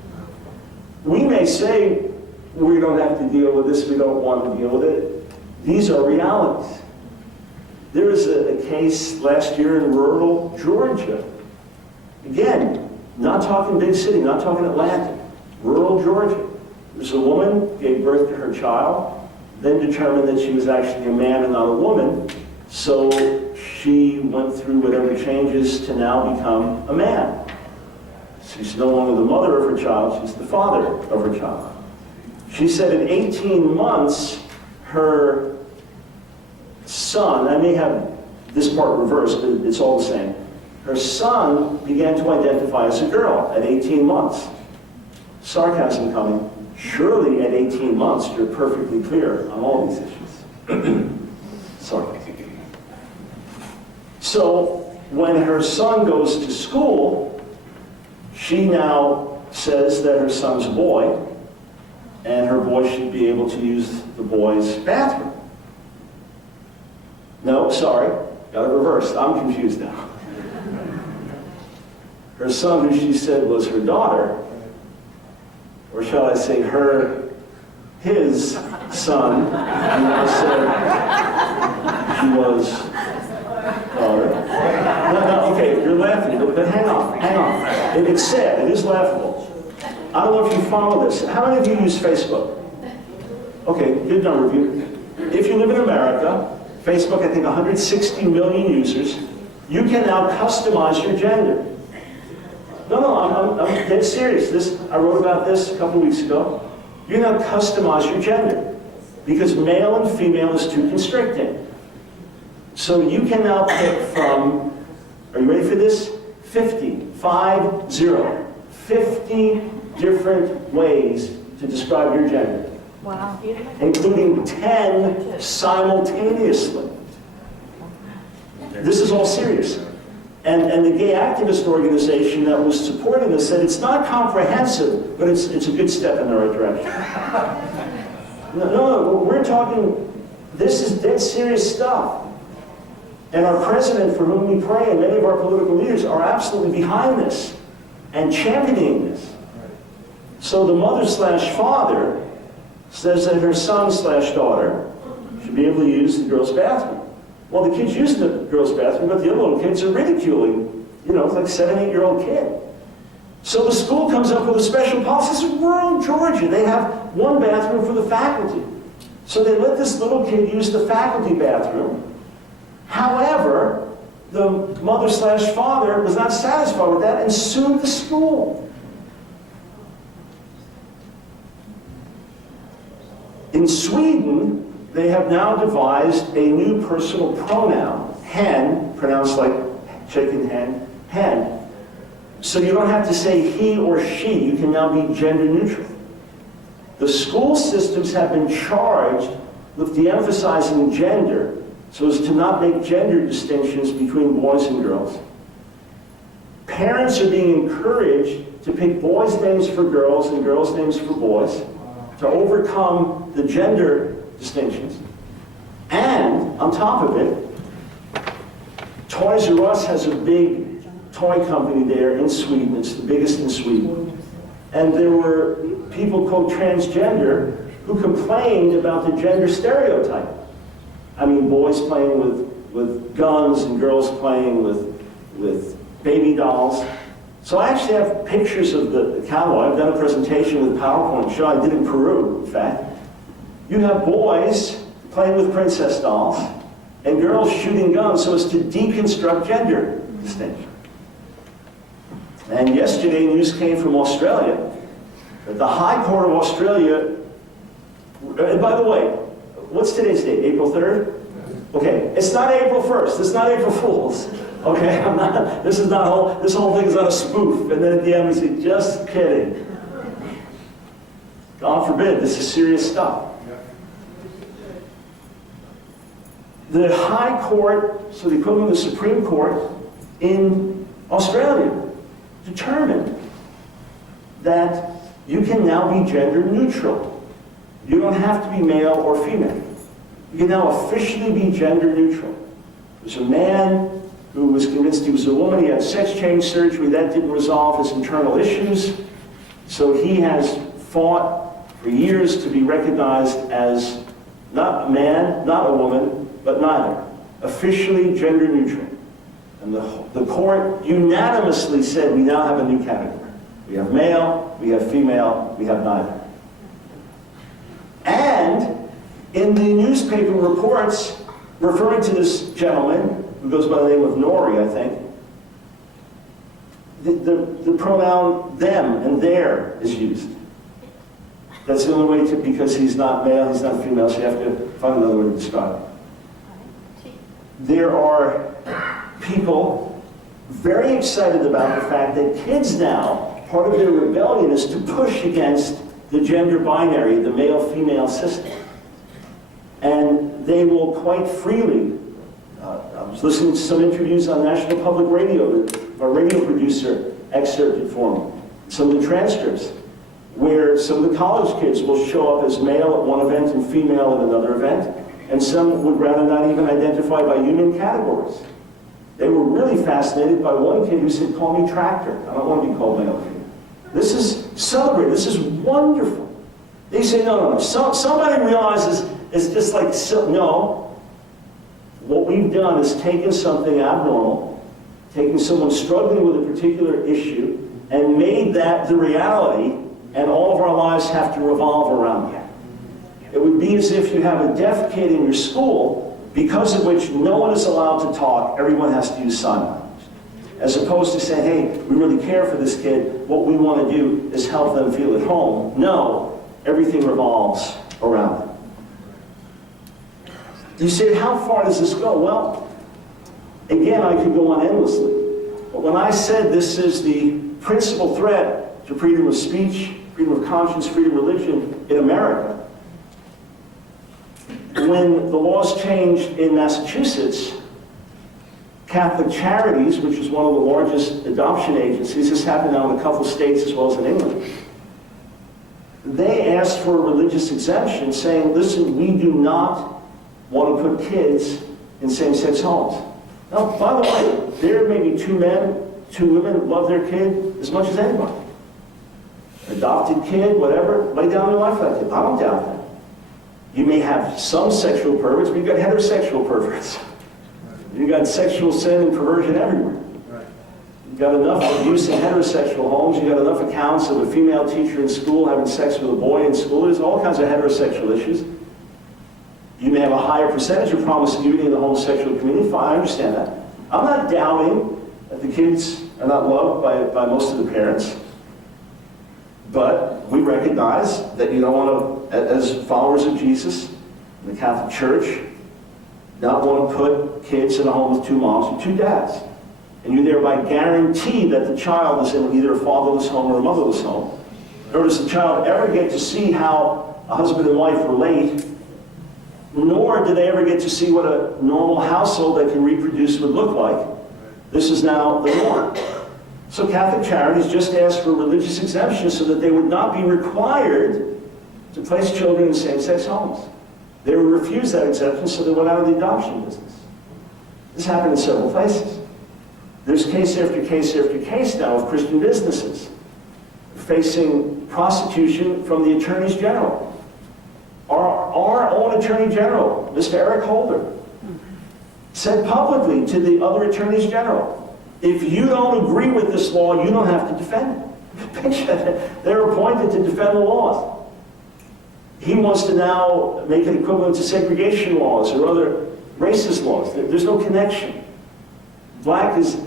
We may say, we don't have to deal with this, we don't want to deal with it. These are realities. There was a case last year in rural Georgia. Again, not talking big city, not talking Atlanta, rural Georgia. There's a woman, gave birth to her child, then determined that she was actually a man and not a woman, so she went through whatever changes to now become a man. She's no longer the mother of her child, she's the father of her child. She said in 18 months, her son, I may have this part reversed, but it's all the same. Her son began to identify as a girl at 18 months. Sarcasm coming. Surely at 18 months, you're perfectly clear on all these issues. Sorry. So when her son goes to school, she now says that her son's a boy, and her boy should be able to use the boys' bathroom. No, sorry, got it reversed. I'm confused now. Her son, who she said was her daughter, or shall I say his son, who I said she was daughter. No, okay, you're laughing, but hang on. It's sad, it is laughable. I don't know if you follow this. How many of you use Facebook? Okay, good number of you. If you live in America, Facebook, I think 160 million users, you can now customize your gender. No, I'm dead serious. I wrote about this a couple weeks ago. You now customize your gender because male and female is too constricting. So you can now pick from, are you ready for this? 50 different ways to describe your gender. Wow. Including 10 simultaneously. This is all serious. And the gay activist organization that was supporting this said it's not comprehensive, but it's a good step in the right direction. No, we're talking, this is dead serious stuff. And our president, for whom we pray, and many of our political leaders are absolutely behind this and championing this. So the mother/father says that her son/daughter should be able to use the girls' bathroom. Well, the kid's using the girls' bathroom, but the other little kids are ridiculing, it's like 7, 8-year-old kid. So the school comes up with a special policy. This is rural Georgia. They have one bathroom for the faculty. So they let this little kid use the faculty bathroom. However, the mother/father was not satisfied with that and sued the school. In Sweden, they have now devised a new personal pronoun, hen, pronounced like chicken hen, hen. So you don't have to say he or she, you can now be gender neutral. The school systems have been charged with de-emphasizing gender so as to not make gender distinctions between boys and girls. Parents are being encouraged to pick boys' names for girls and girls' names for boys to overcome the gender distinctions. And on top of it, Toys R Us has a big toy company there in Sweden. It's the biggest in Sweden. And there were people called transgender who complained about the gender stereotype. I mean, boys playing with guns and girls playing with baby dolls. So I actually have pictures of the catalog. I've done a presentation with PowerPoint show. I did in Peru, in fact. You have boys playing with princess dolls and girls shooting guns so as to deconstruct gender distinction. And yesterday, news came from Australia that the High Court of Australia, and by the way, what's today's date? April 3rd? Okay, it's not April 1st. It's not April Fool's. Okay, this whole thing is not a spoof. And then at the end we say, just kidding. God forbid, this is serious stuff. The High Court, so the equivalent of the Supreme Court in Australia, determined that you can now be gender neutral. You don't have to be male or female. You can now officially be gender neutral. There's a man who was convinced he was a woman. He had sex change surgery. That didn't resolve his internal issues. So he has fought for years to be recognized as not a man, not a woman, but neither. Officially gender neutral. And the court unanimously said we now have a new category. We have male, we have female, we have neither. And in the newspaper reports referring to this gentleman, who goes by the name of Nori, I think, the pronoun them and their is used. That's the only way to, because he's not male, he's not female, so you have to find another way to describe it. There are people very excited about the fact that kids now, part of their rebellion is to push against the gender binary, the male-female system. And they will quite freely, I was listening to some interviews on National Public Radio that our radio producer excerpted for me, some of the transcripts, where some of the college kids will show up as male at one event and female at another event, and some would rather not even identify by human categories. They were really fascinated by one kid who said, call me tractor. I don't want to be called male or female. This is celebrated. This is wonderful. They say, no. Somebody realizes it's just like, no. What we've done is taken something abnormal, taken someone struggling with a particular issue, and made that the reality, and all of our lives have to revolve around that. It would be as if you have a deaf kid in your school, because of which no one is allowed to talk, everyone has to use sign language. As opposed to saying, hey, we really care for this kid, what we want to do is help them feel at home. No, everything revolves around it. You say, how far does this go? Well, again, I could go on endlessly. But when I said this is the principal threat to freedom of speech, freedom of conscience, freedom of religion in America, when the laws changed in Massachusetts, Catholic Charities, which is one of the largest adoption agencies, this happened now in a couple states as well as in England, they asked for a religious exemption saying, listen, we do not want to put kids in same-sex homes. Now, by the way, there may be 2 men, 2 women who love their kid as much as anybody. Adopted kid, whatever, lay down your life for that kid. I don't doubt that. You may have some sexual perverts, but you've got heterosexual perverts. You've got sexual sin and perversion everywhere. You've got enough abuse in heterosexual homes. You've got enough accounts of a female teacher in school having sex with a boy in school. There's all kinds of heterosexual issues. You may have a higher percentage of promiscuity in the homosexual community. Fine, I understand that. I'm not doubting that the kids are not loved by most of the parents. But we recognize that you don't want to, as followers of Jesus in the Catholic Church, not want to put kids in a home with 2 moms or 2 dads. And you thereby guarantee that the child is in either a fatherless home or a motherless home. Nor does the child ever get to see how a husband and wife relate, nor do they ever get to see what a normal household that can reproduce would look like. This is now the norm. So Catholic Charities just asked for religious exemptions so that they would not be required to place children in same-sex homes. They were refused that exemption, so they went out of the adoption business. This happened in several places. There's case after case after case now of Christian businesses facing prosecution from the attorneys general. Our own attorney general, Mr. Eric Holder, said publicly to the other attorneys general, if you don't agree with this law, you don't have to defend it. They're appointed to defend the laws. He wants to now make it equivalent to segregation laws or other racist laws. There's no connection. Black is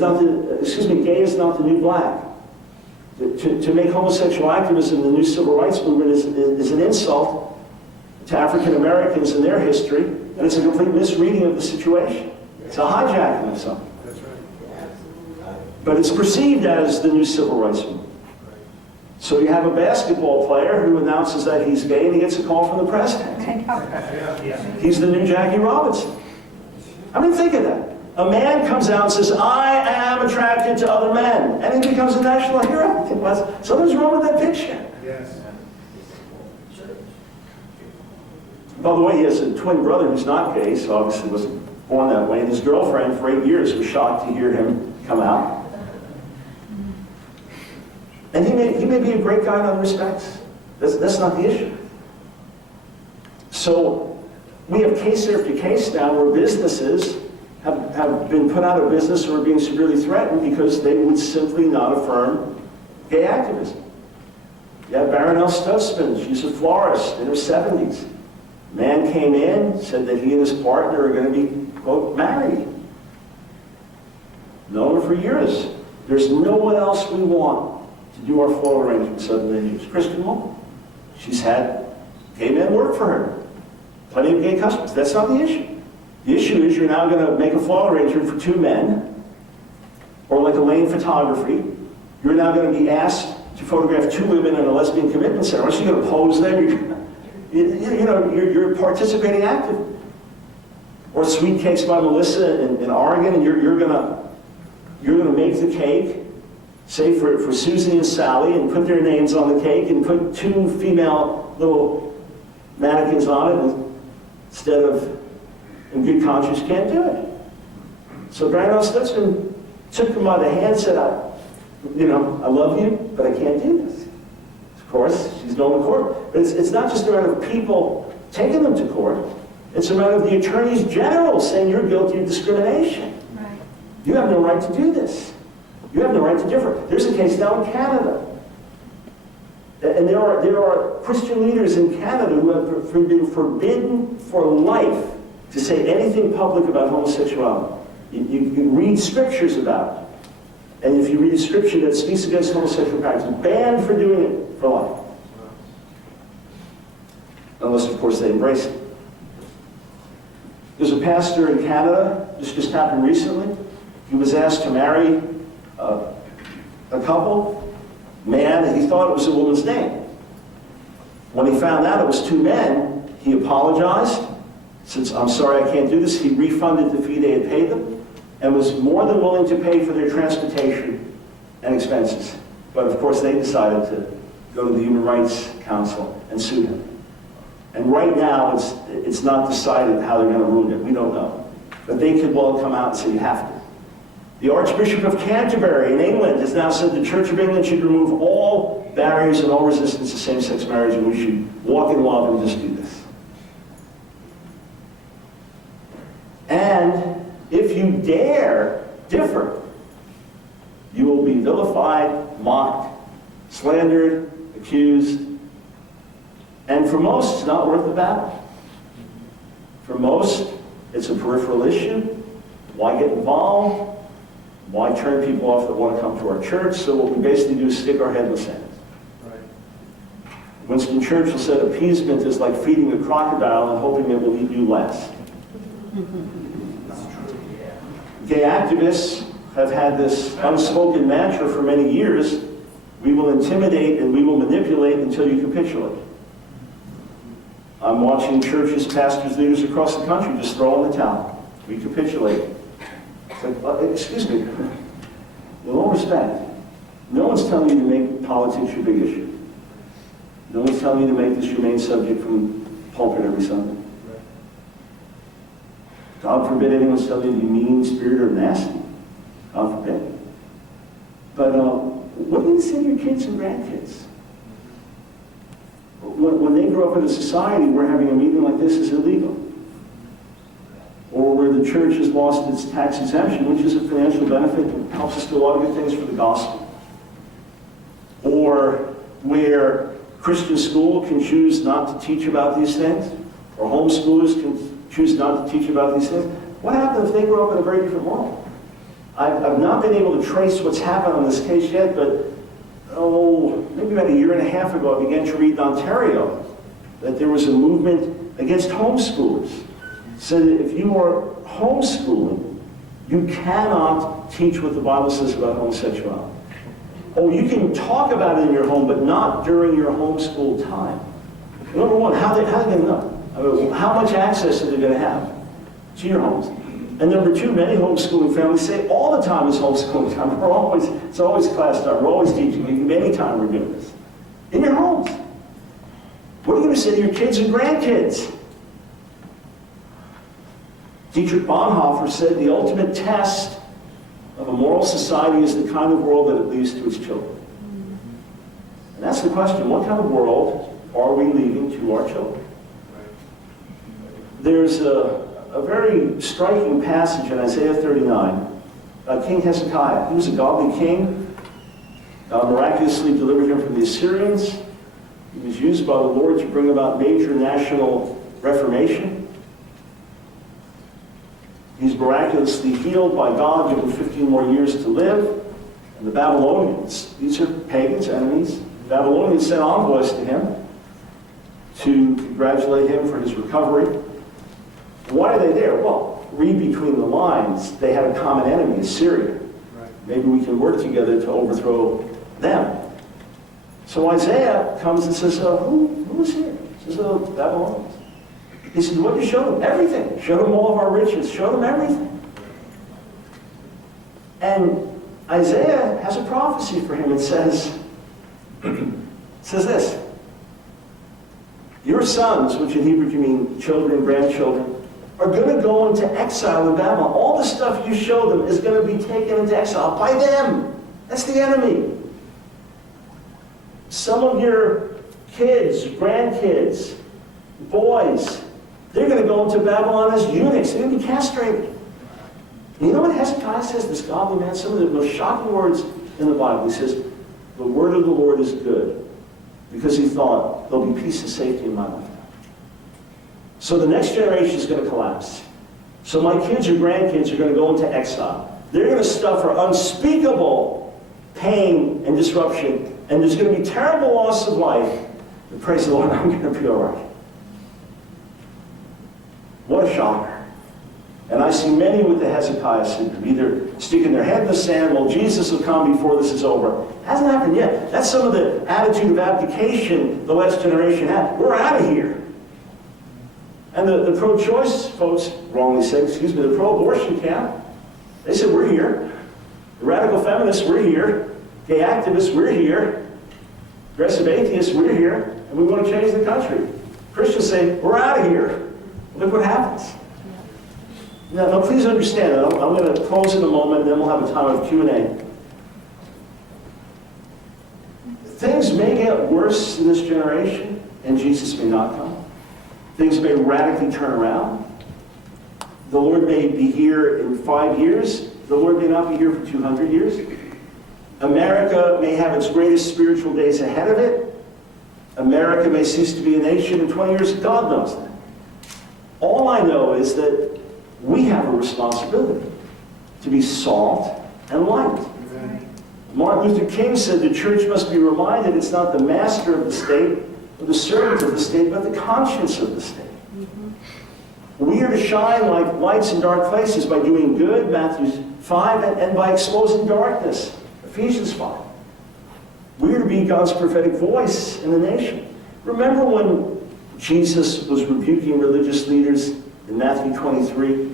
not the, excuse me, gay is not the new black. To make homosexual activism the new civil rights movement is an insult to African Americans and their history, and it's a complete misreading of the situation. It's a hijacking of something. But it's perceived as the new civil rights movement. So you have a basketball player who announces that he's gay and he gets a call from the president. He's the new Jackie Robinson. I mean, think of that. A man comes out and says, I am attracted to other men. And he becomes a national hero. Something's wrong with that picture. Yes. By the way, he has a twin brother who's not gay, so obviously wasn't born that way. And his girlfriend for 8 years was shocked to hear him come out. And he may be a great guy in other respects. That's not the issue. So we have case after case now where businesses have been put out of business or are being severely threatened because they would simply not affirm gay activism. You have Baronelle Stutzman, she's a florist in her 70s. Man came in, said that he and his partner are going to be, quote, married. Known her for years. There's no one else we want to do our floral arrangements other than you. Christian woman. She's had gay men work for her. Plenty of gay customers. That's not the issue. The issue is you're now going to make a floral arrangement for 2 men, or like Elaine Photography. You're now going to be asked to photograph 2 women in a lesbian commitment ceremony. So you're going to pose them. You're participating actively. Or Sweet Cakes by Melissa in Oregon, and you're going to make the cake, say for Susie and Sally, and put their names on the cake, and put 2 female little mannequins on it instead of, in good conscience, can't do it. So Baronelle Stutzman took him by the hand and said, I love you, but I can't do this. Of course, she's going to court. But it's not just a matter of people taking them to court. It's a matter of the attorneys general saying you're guilty of discrimination. Right. You have no right to do this. You have no right to differ. There's a case now in Canada. And there are Christian leaders in Canada who have been forbidden for life to say anything public about homosexuality. You read scriptures about it. And if you read a scripture that speaks against homosexual practice, banned for doing it for life. unless, of course, they embrace it. There's a pastor in Canada, this just happened recently. He was asked to marry a couple, man, and he thought it was a woman's name. When he found out it was two men, he apologized. Since I'm sorry I can't do this, he refunded the fee they had paid them and was more than willing to pay for their transportation and expenses. But of course they decided to go to the Human Rights Council and sue him. And right now it's not decided how they're going to rule it. We don't know. But they could well come out and say you have to. The Archbishop of Canterbury in England has now said the Church of England should remove all barriers and all resistance to same-sex marriage, and we should walk in love and just do this. And if you dare differ, you will be vilified, mocked, slandered, accused, and for most, it's not worth the battle. For most, it's a peripheral issue. Why get involved? Why turn people off that want to come to our church? So what we basically do is stick our head in the sand. Right. Winston Churchill said appeasement is like feeding a crocodile and hoping it will eat you last. Gay activists have had this unspoken mantra for many years: we will intimidate and we will manipulate until you capitulate. I'm watching churches, pastors, leaders across the country just throw in the towel. We capitulate. It's like, excuse me, with all respect, no one's telling you to make politics your big issue. No one's telling you to make this your main subject from the pulpit every Sunday. God forbid anyone's telling you to be mean-spirited or nasty. God forbid. But what do you say to your kids and grandkids? When they grow up in a society where having a meeting like this is illegal, or where the church has lost its tax exemption, which is a financial benefit and helps us do a lot of good things for the gospel, or where Christian school can choose not to teach about these things, or homeschoolers can choose not to teach about these things, what happens if they grow up in a very different world? I've not been able to trace what's happened on this case yet, but maybe about a year and a half ago, I began to read in Ontario that there was a movement against homeschoolers. So that if you are homeschooling, you cannot teach what the Bible says about homosexuality. You can talk about it in your home, but not during your homeschool time. Number one, how are they going to know? I mean, how much access are they going to have to your homes? And number two, many homeschooling families say all the time is homeschooling time. It's always class time. We're always teaching. Anytime we're doing this. In your homes. What are you going to say to your kids and grandkids? Dietrich Bonhoeffer said the ultimate test of a moral society is the kind of world that it leaves to its children. And that's the question. What kind of world are we leaving to our children? There's a very striking passage in Isaiah 39 about King Hezekiah. He was a godly king. God miraculously delivered him from the Assyrians. He was used by the Lord to bring about major national reformation. He's miraculously healed by God, given 15 more years to live. And the Babylonians, these are pagans, enemies, the Babylonians sent envoys to him to congratulate him for his recovery. Why are they there? Well, read between the lines. They had a common enemy, Assyria. Maybe we can work together to overthrow them. So Isaiah comes and says, who is here? He says, Babylonians. He said, what did you show them? Everything. Show them all of our riches. Show them everything. And Isaiah has a prophecy for him. It says this. Your sons, which in Hebrew can mean children, grandchildren, are going to go into exile in Babylon. All the stuff you show them is going to be taken into exile by them. That's the enemy. Some of your kids, grandkids, boys, they're going to go into Babylon as eunuchs. They're going to be castrated. And you know what Hezekiah says, this godly man? Some of the most shocking words in the Bible. He says, the word of the Lord is good, because he thought, there'll be peace and safety in my life. So the next generation is going to collapse. So my kids or grandkids are going to go into exile. They're going to suffer unspeakable pain and disruption, and there's going to be terrible loss of life. And praise the Lord, I'm going to be all right. What a shocker. And I see many with the Hezekiah syndrome, either sticking their head in the sand, well, Jesus will come before this is over. Hasn't happened yet. That's some of the attitude of abdication the last generation had. We're out of here. And the pro-choice folks wrongly said, the pro-abortion camp, they said, we're here. The radical feminists, we're here. Gay activists, we're here. Progressive atheists, we're here. And we want to change the country. Christians say, we're out of here. Look what happens. Now, please understand that. I'm going to close in a moment, and then we'll have a time of Q&A. Things may get worse in this generation, and Jesus may not come. Things may radically turn around. The Lord may be here in 5 years. The Lord may not be here for 200 years. America may have its greatest spiritual days ahead of it. America may cease to be a nation in 20 years. God knows that. All I know is that we have a responsibility to be salt and light. Amen. Martin Luther King said the church must be reminded it's not the master of the state or the servant of the state, but the conscience of the state. Mm-hmm. We are to shine like lights in dark places by doing good, Matthew 5, and by exposing darkness, Ephesians 5. We are to be God's prophetic voice in the nation. Remember when Jesus was rebuking religious leaders in Matthew 23,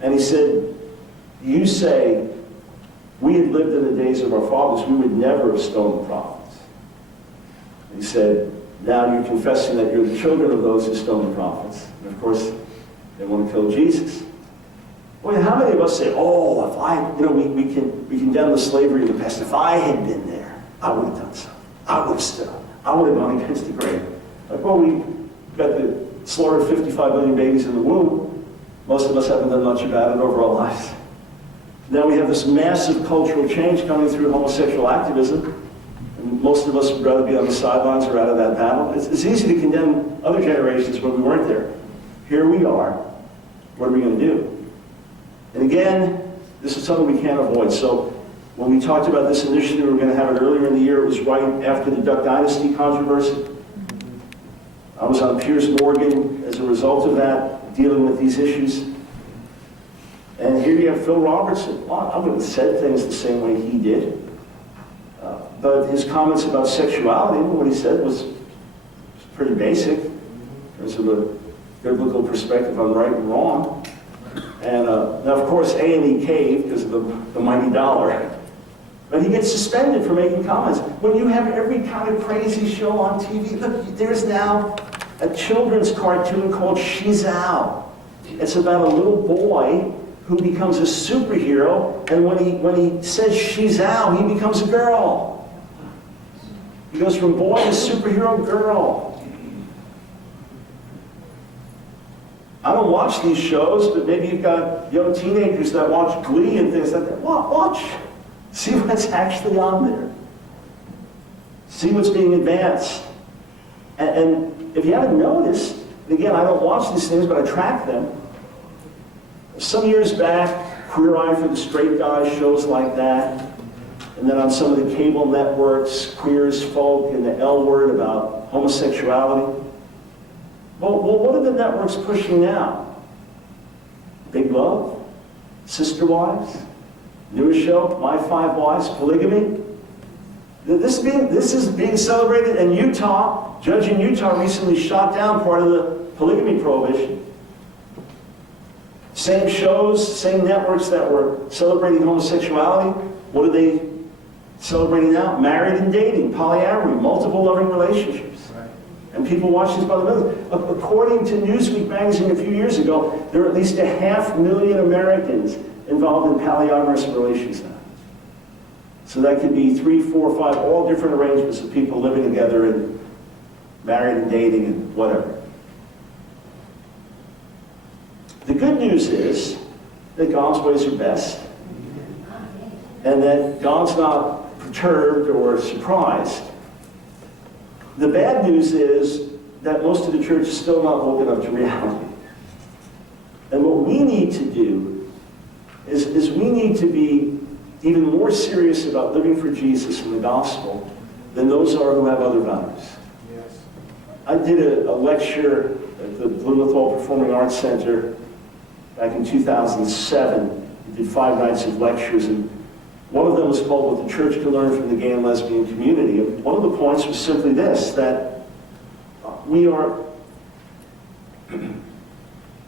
and he said, you say, we had lived in the days of our fathers, we would never have stoned the prophets. And he said, now you're confessing that you're the children of those who stoned the prophets. And of course, they want to kill Jesus. Well, how many of us say, oh, if I, we condemn the slavery of the past. If I had been there, I would have done something. I would have stood up. I would have gone against the grain. Like, well, we got the slaughtered 55 million babies in the womb. Most of us haven't done much about it over our lives. Now we have this massive cultural change coming through homosexual activism. And most of us would rather be on the sidelines or out of that battle. It's easy to condemn other generations when we weren't there. Here we are. What are we going to do? And again, this is something we can't avoid. So when we talked about this initiative, we were going to have it earlier in the year. It was right after the Duck Dynasty controversy. I was on Piers Morgan as a result of that, dealing with these issues. And here you have Phil Robertson. Well, I wouldn't have said things the same way he did. But his comments about sexuality, what he said was pretty basic in terms of a biblical perspective on right and wrong. And now, of course, A&E caved because of the mighty dollar. But he gets suspended for making comments. When you have every kind of crazy show on TV, look, there's now a children's cartoon called She's Out. It's about a little boy who becomes a superhero, and when he says she's out, he becomes a girl. He goes from boy to superhero girl. I don't watch these shows, but maybe you've got young teenagers that watch Glee and things like that. Watch. See what's actually on there. See what's being advanced. And if you haven't noticed, again, I don't watch these things, but I track them. Some years back, Queer Eye for the Straight Guy, shows like that. And then on some of the cable networks, Queer as Folk and the L Word about homosexuality. Well, what are the networks pushing now? Big Love? Sister Wives? Newest show, My Five Wives, polygamy. This is being celebrated in Utah. A judge in Utah recently shot down part of the polygamy prohibition. Same shows, same networks that were celebrating homosexuality. What are they celebrating now? Married and dating, polyamory, multiple loving relationships. Right. And people watch these by the millions. According to Newsweek magazine a few years ago, there are at least 500,000 Americans involved in polyamorous relations now. So that could be 3, 4, 5, all different arrangements of people living together and married and dating and whatever. The good news is that God's ways are best, and that God's not perturbed or surprised. The bad news is that most of the church is still not woken up to reality. And what we need to do is we need to be even more serious about living for Jesus and the gospel than those are who have other values. Yes. I did a lecture at the Blumenthal Performing Arts Center back in 2007. We did 5 nights of lectures, and one of them was called What the Church Can Learn from the Gay and Lesbian Community. And one of the points was simply this, that we are,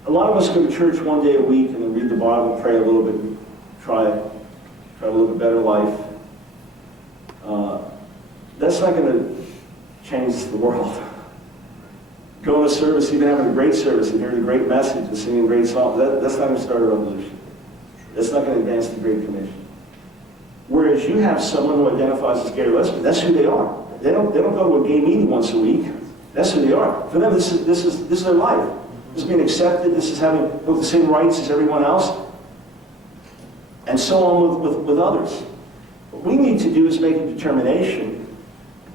a lot of us go to church one day a week and then read the Bible, pray a little bit, and try to live a better life. That's not going to change the world. Going to service, even having a great service and hearing a great message and singing great songs, that's not going to start a revolution. That's not going to advance the Great Commission. Whereas you have someone who identifies as gay or lesbian, that's who they are. They don't go to a gay meeting once a week. That's who they are. For them, this is their life. This is being accepted. This is having the same rights as everyone else, and so on with others. What we need to do is make a determination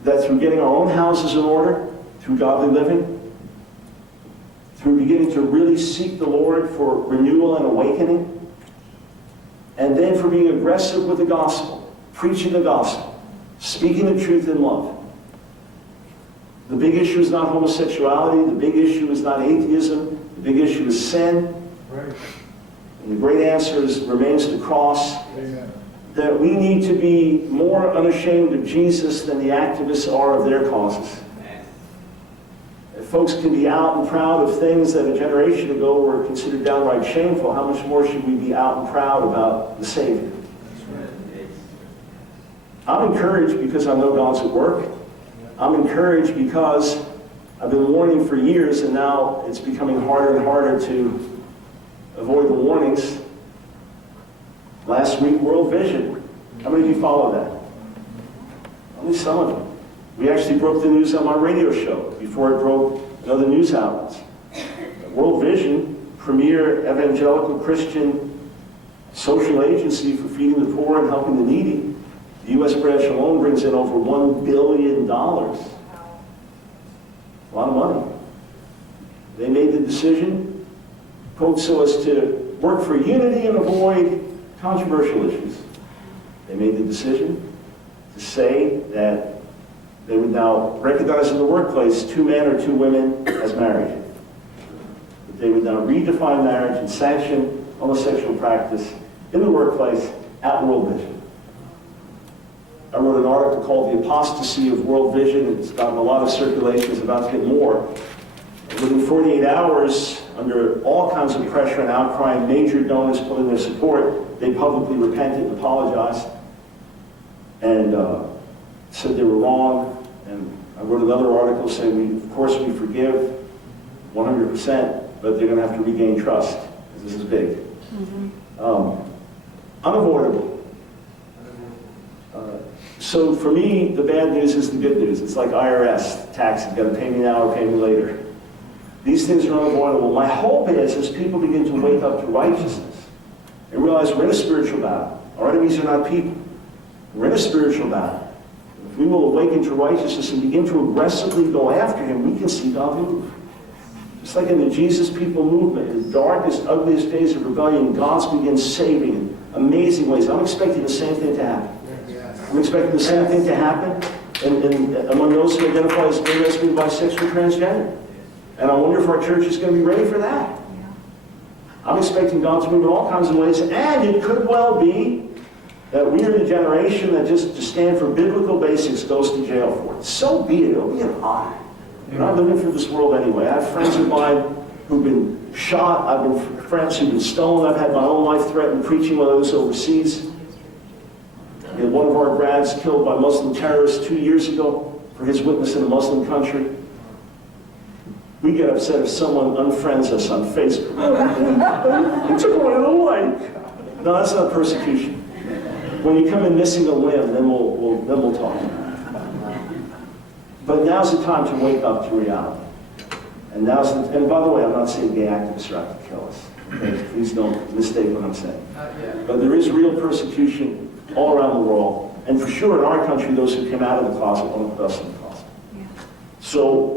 that through getting our own houses in order, through godly living, through beginning to really seek the Lord for renewal and awakening, and then for being aggressive with the gospel, preaching the gospel, speaking the truth in love. The big issue is not homosexuality. The big issue is not atheism. The big issue is sin. Right. And the great answer remains the cross. Amen. That we need to be more unashamed of Jesus than the activists are of their causes. If folks can be out and proud of things that a generation ago were considered downright shameful, how much more should we be out and proud about the Savior? I'm encouraged because I know God's at work. I'm encouraged because I've been warning for years, and now it's becoming harder and harder to avoid the warnings. Last week, World Vision. How many of you follow that? Only some of you. We actually broke the news on my radio show before it broke in other news outlets. World Vision, premier evangelical Christian social agency for feeding the poor and helping the needy. The U.S. branch alone brings in over $1 billion. A lot of money. They made the decision, quote, so as to work for unity and avoid controversial issues. They made the decision to say that they would now recognize in the workplace 2 men or 2 women as married. That they would now redefine marriage and sanction homosexual practice in the workplace at World Vision. I wrote an article called The Apostasy of World Vision. It's gotten a lot of circulation. It's about to get more. Within 48 hours, under all kinds of pressure and outcry, major donors put in their support. They publicly repented and apologized and said they were wrong. And I wrote another article saying, of course we forgive 100%, but they're going to have to regain trust, because this is big. Unavoidable. So for me, the bad news is the good news. It's like IRS tax. You've got to pay me now or pay me later. These things are unavoidable. My hope is, as people begin to wake up to righteousness and realize we're in a spiritual battle. Our enemies are not people. We're in a spiritual battle. If we will awaken to righteousness and begin to aggressively go after Him, we can see God move. Just like in the Jesus People movement, in the darkest, ugliest days of rebellion, God begins saving in amazing ways. I'm expecting the same thing to happen. I'm expecting the same thing to happen among those who identify as gay, lesbian, bisexual, transgender. And I wonder if our church is going to be ready for that. I'm expecting God to move in all kinds of ways, and it could well be that we are the generation that just to stand for biblical basics goes to jail for it. So be it. It'll be an honor. We're not living for this world anyway. I have friends of mine who've been shot. I've been friends who've been stolen. I've had my own life threatened preaching while I was overseas. We had one of our grads killed by Muslim terrorists 2 years ago for his witness in a Muslim country. We get upset if someone unfriends us on Facebook. He took away the light. No, that's not persecution. When you come in missing a limb, then we'll talk. But now's the time to wake up to reality. And and by the way, I'm not saying gay activists are out to kill us. Okay? Please don't mistake what I'm saying. But there is real persecution all around the world. And for sure in our country, those who came out of the closet want to put us in the closet. Yeah. So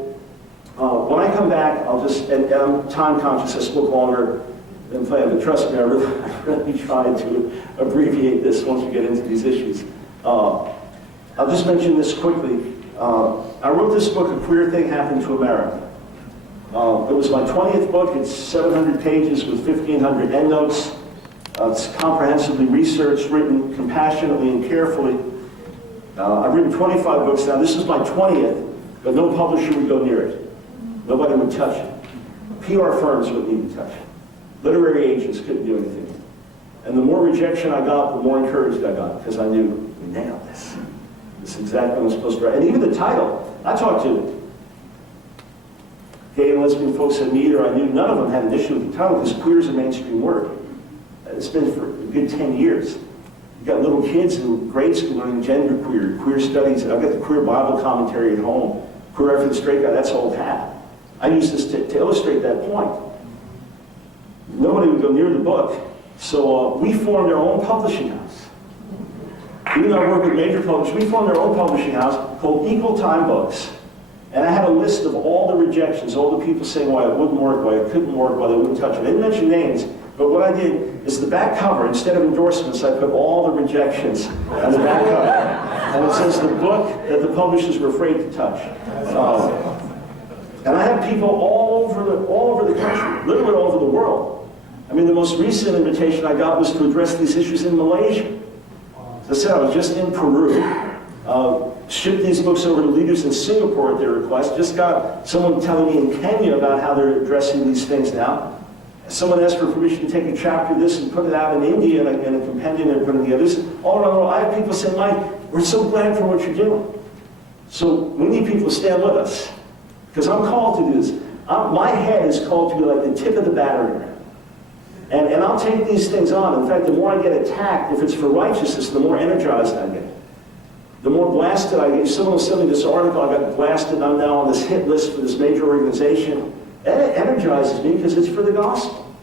when I come back, I'll just, and I'm time conscious, I spoke longer than planned, but trust me, I really tried to abbreviate this once we get into these issues. I'll just mention this quickly. I wrote this book, A Queer Thing Happened to America. It was my 20th book. It's 700 pages with 1,500 endnotes. It's comprehensively researched, written compassionately and carefully. I've written 25 books now. This is my 20th, but no publisher would go near it. Nobody would touch it. PR firms wouldn't even touch it. Literary agents couldn't do anything. And the more rejection I got, the more encouraged I got, because I knew, we nailed this. This is exactly what I'm supposed to write. And even the title, I talked to gay and lesbian folks at Meter. I knew none of them had an issue with the title, because queer is a mainstream word. It's been for a good 10 years. You've got little kids in grade school learning genderqueer, queer studies. I've got the queer Bible commentary at home. Queer for the straight guy, that's old hat. I use this to illustrate that point. Nobody would go near the book. So we formed our own publishing house. Even though I work with major publishers, we formed our own publishing house called Equal Time Books. And I had a list of all the rejections, all the people saying why it wouldn't work, why it couldn't work, why they wouldn't touch it. I didn't mention names, but what I did is the back cover, instead of endorsements, I put all the rejections on the back cover. And it says the book that the publishers were afraid to touch. And I have people all over the country, literally all over the world. I mean, the most recent invitation I got was to address these issues in Malaysia. As I said, I was just in Peru, shipped these books over to leaders in Singapore at their request, just got someone telling me in Kenya about how they're addressing these things now. Someone asked for permission to take a chapter of this and put it out in India in a compendium and put it together. This all around the world. I have people saying, Mike, we're so glad for what you're doing. So we need people to stand with us, because I'm called to do this. My head is called to be like the tip of the battering ram. And I'll take these things on. In fact, the more I get attacked, if it's for righteousness, the more energized I get. The more blasted I get. Someone was sending me this article, I got blasted, and I'm now on this hit list for this major organization. And it energizes me because it's for the gospel.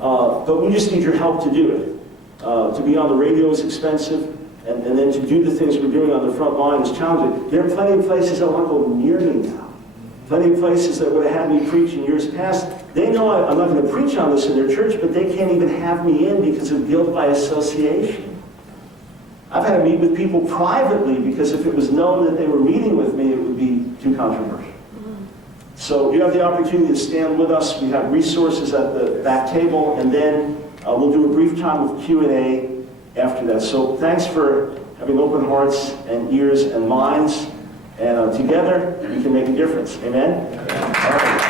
But we just need your help to do it. To be on the radio is expensive, and then to do the things we're doing on the front line is challenging. There are plenty of places that want to go near me now. Plenty of places that would have had me preach in years past. They know I'm not going to preach on this in their church, but they can't even have me in because of guilt by association. I've had to meet with people privately because if it was known that they were meeting with me, it would be too controversial. So you have the opportunity to stand with us. We have resources at the back table, and then we'll do a brief time of Q&A after that. So thanks for having open hearts and ears and minds. And together, we can make a difference. Amen? All right.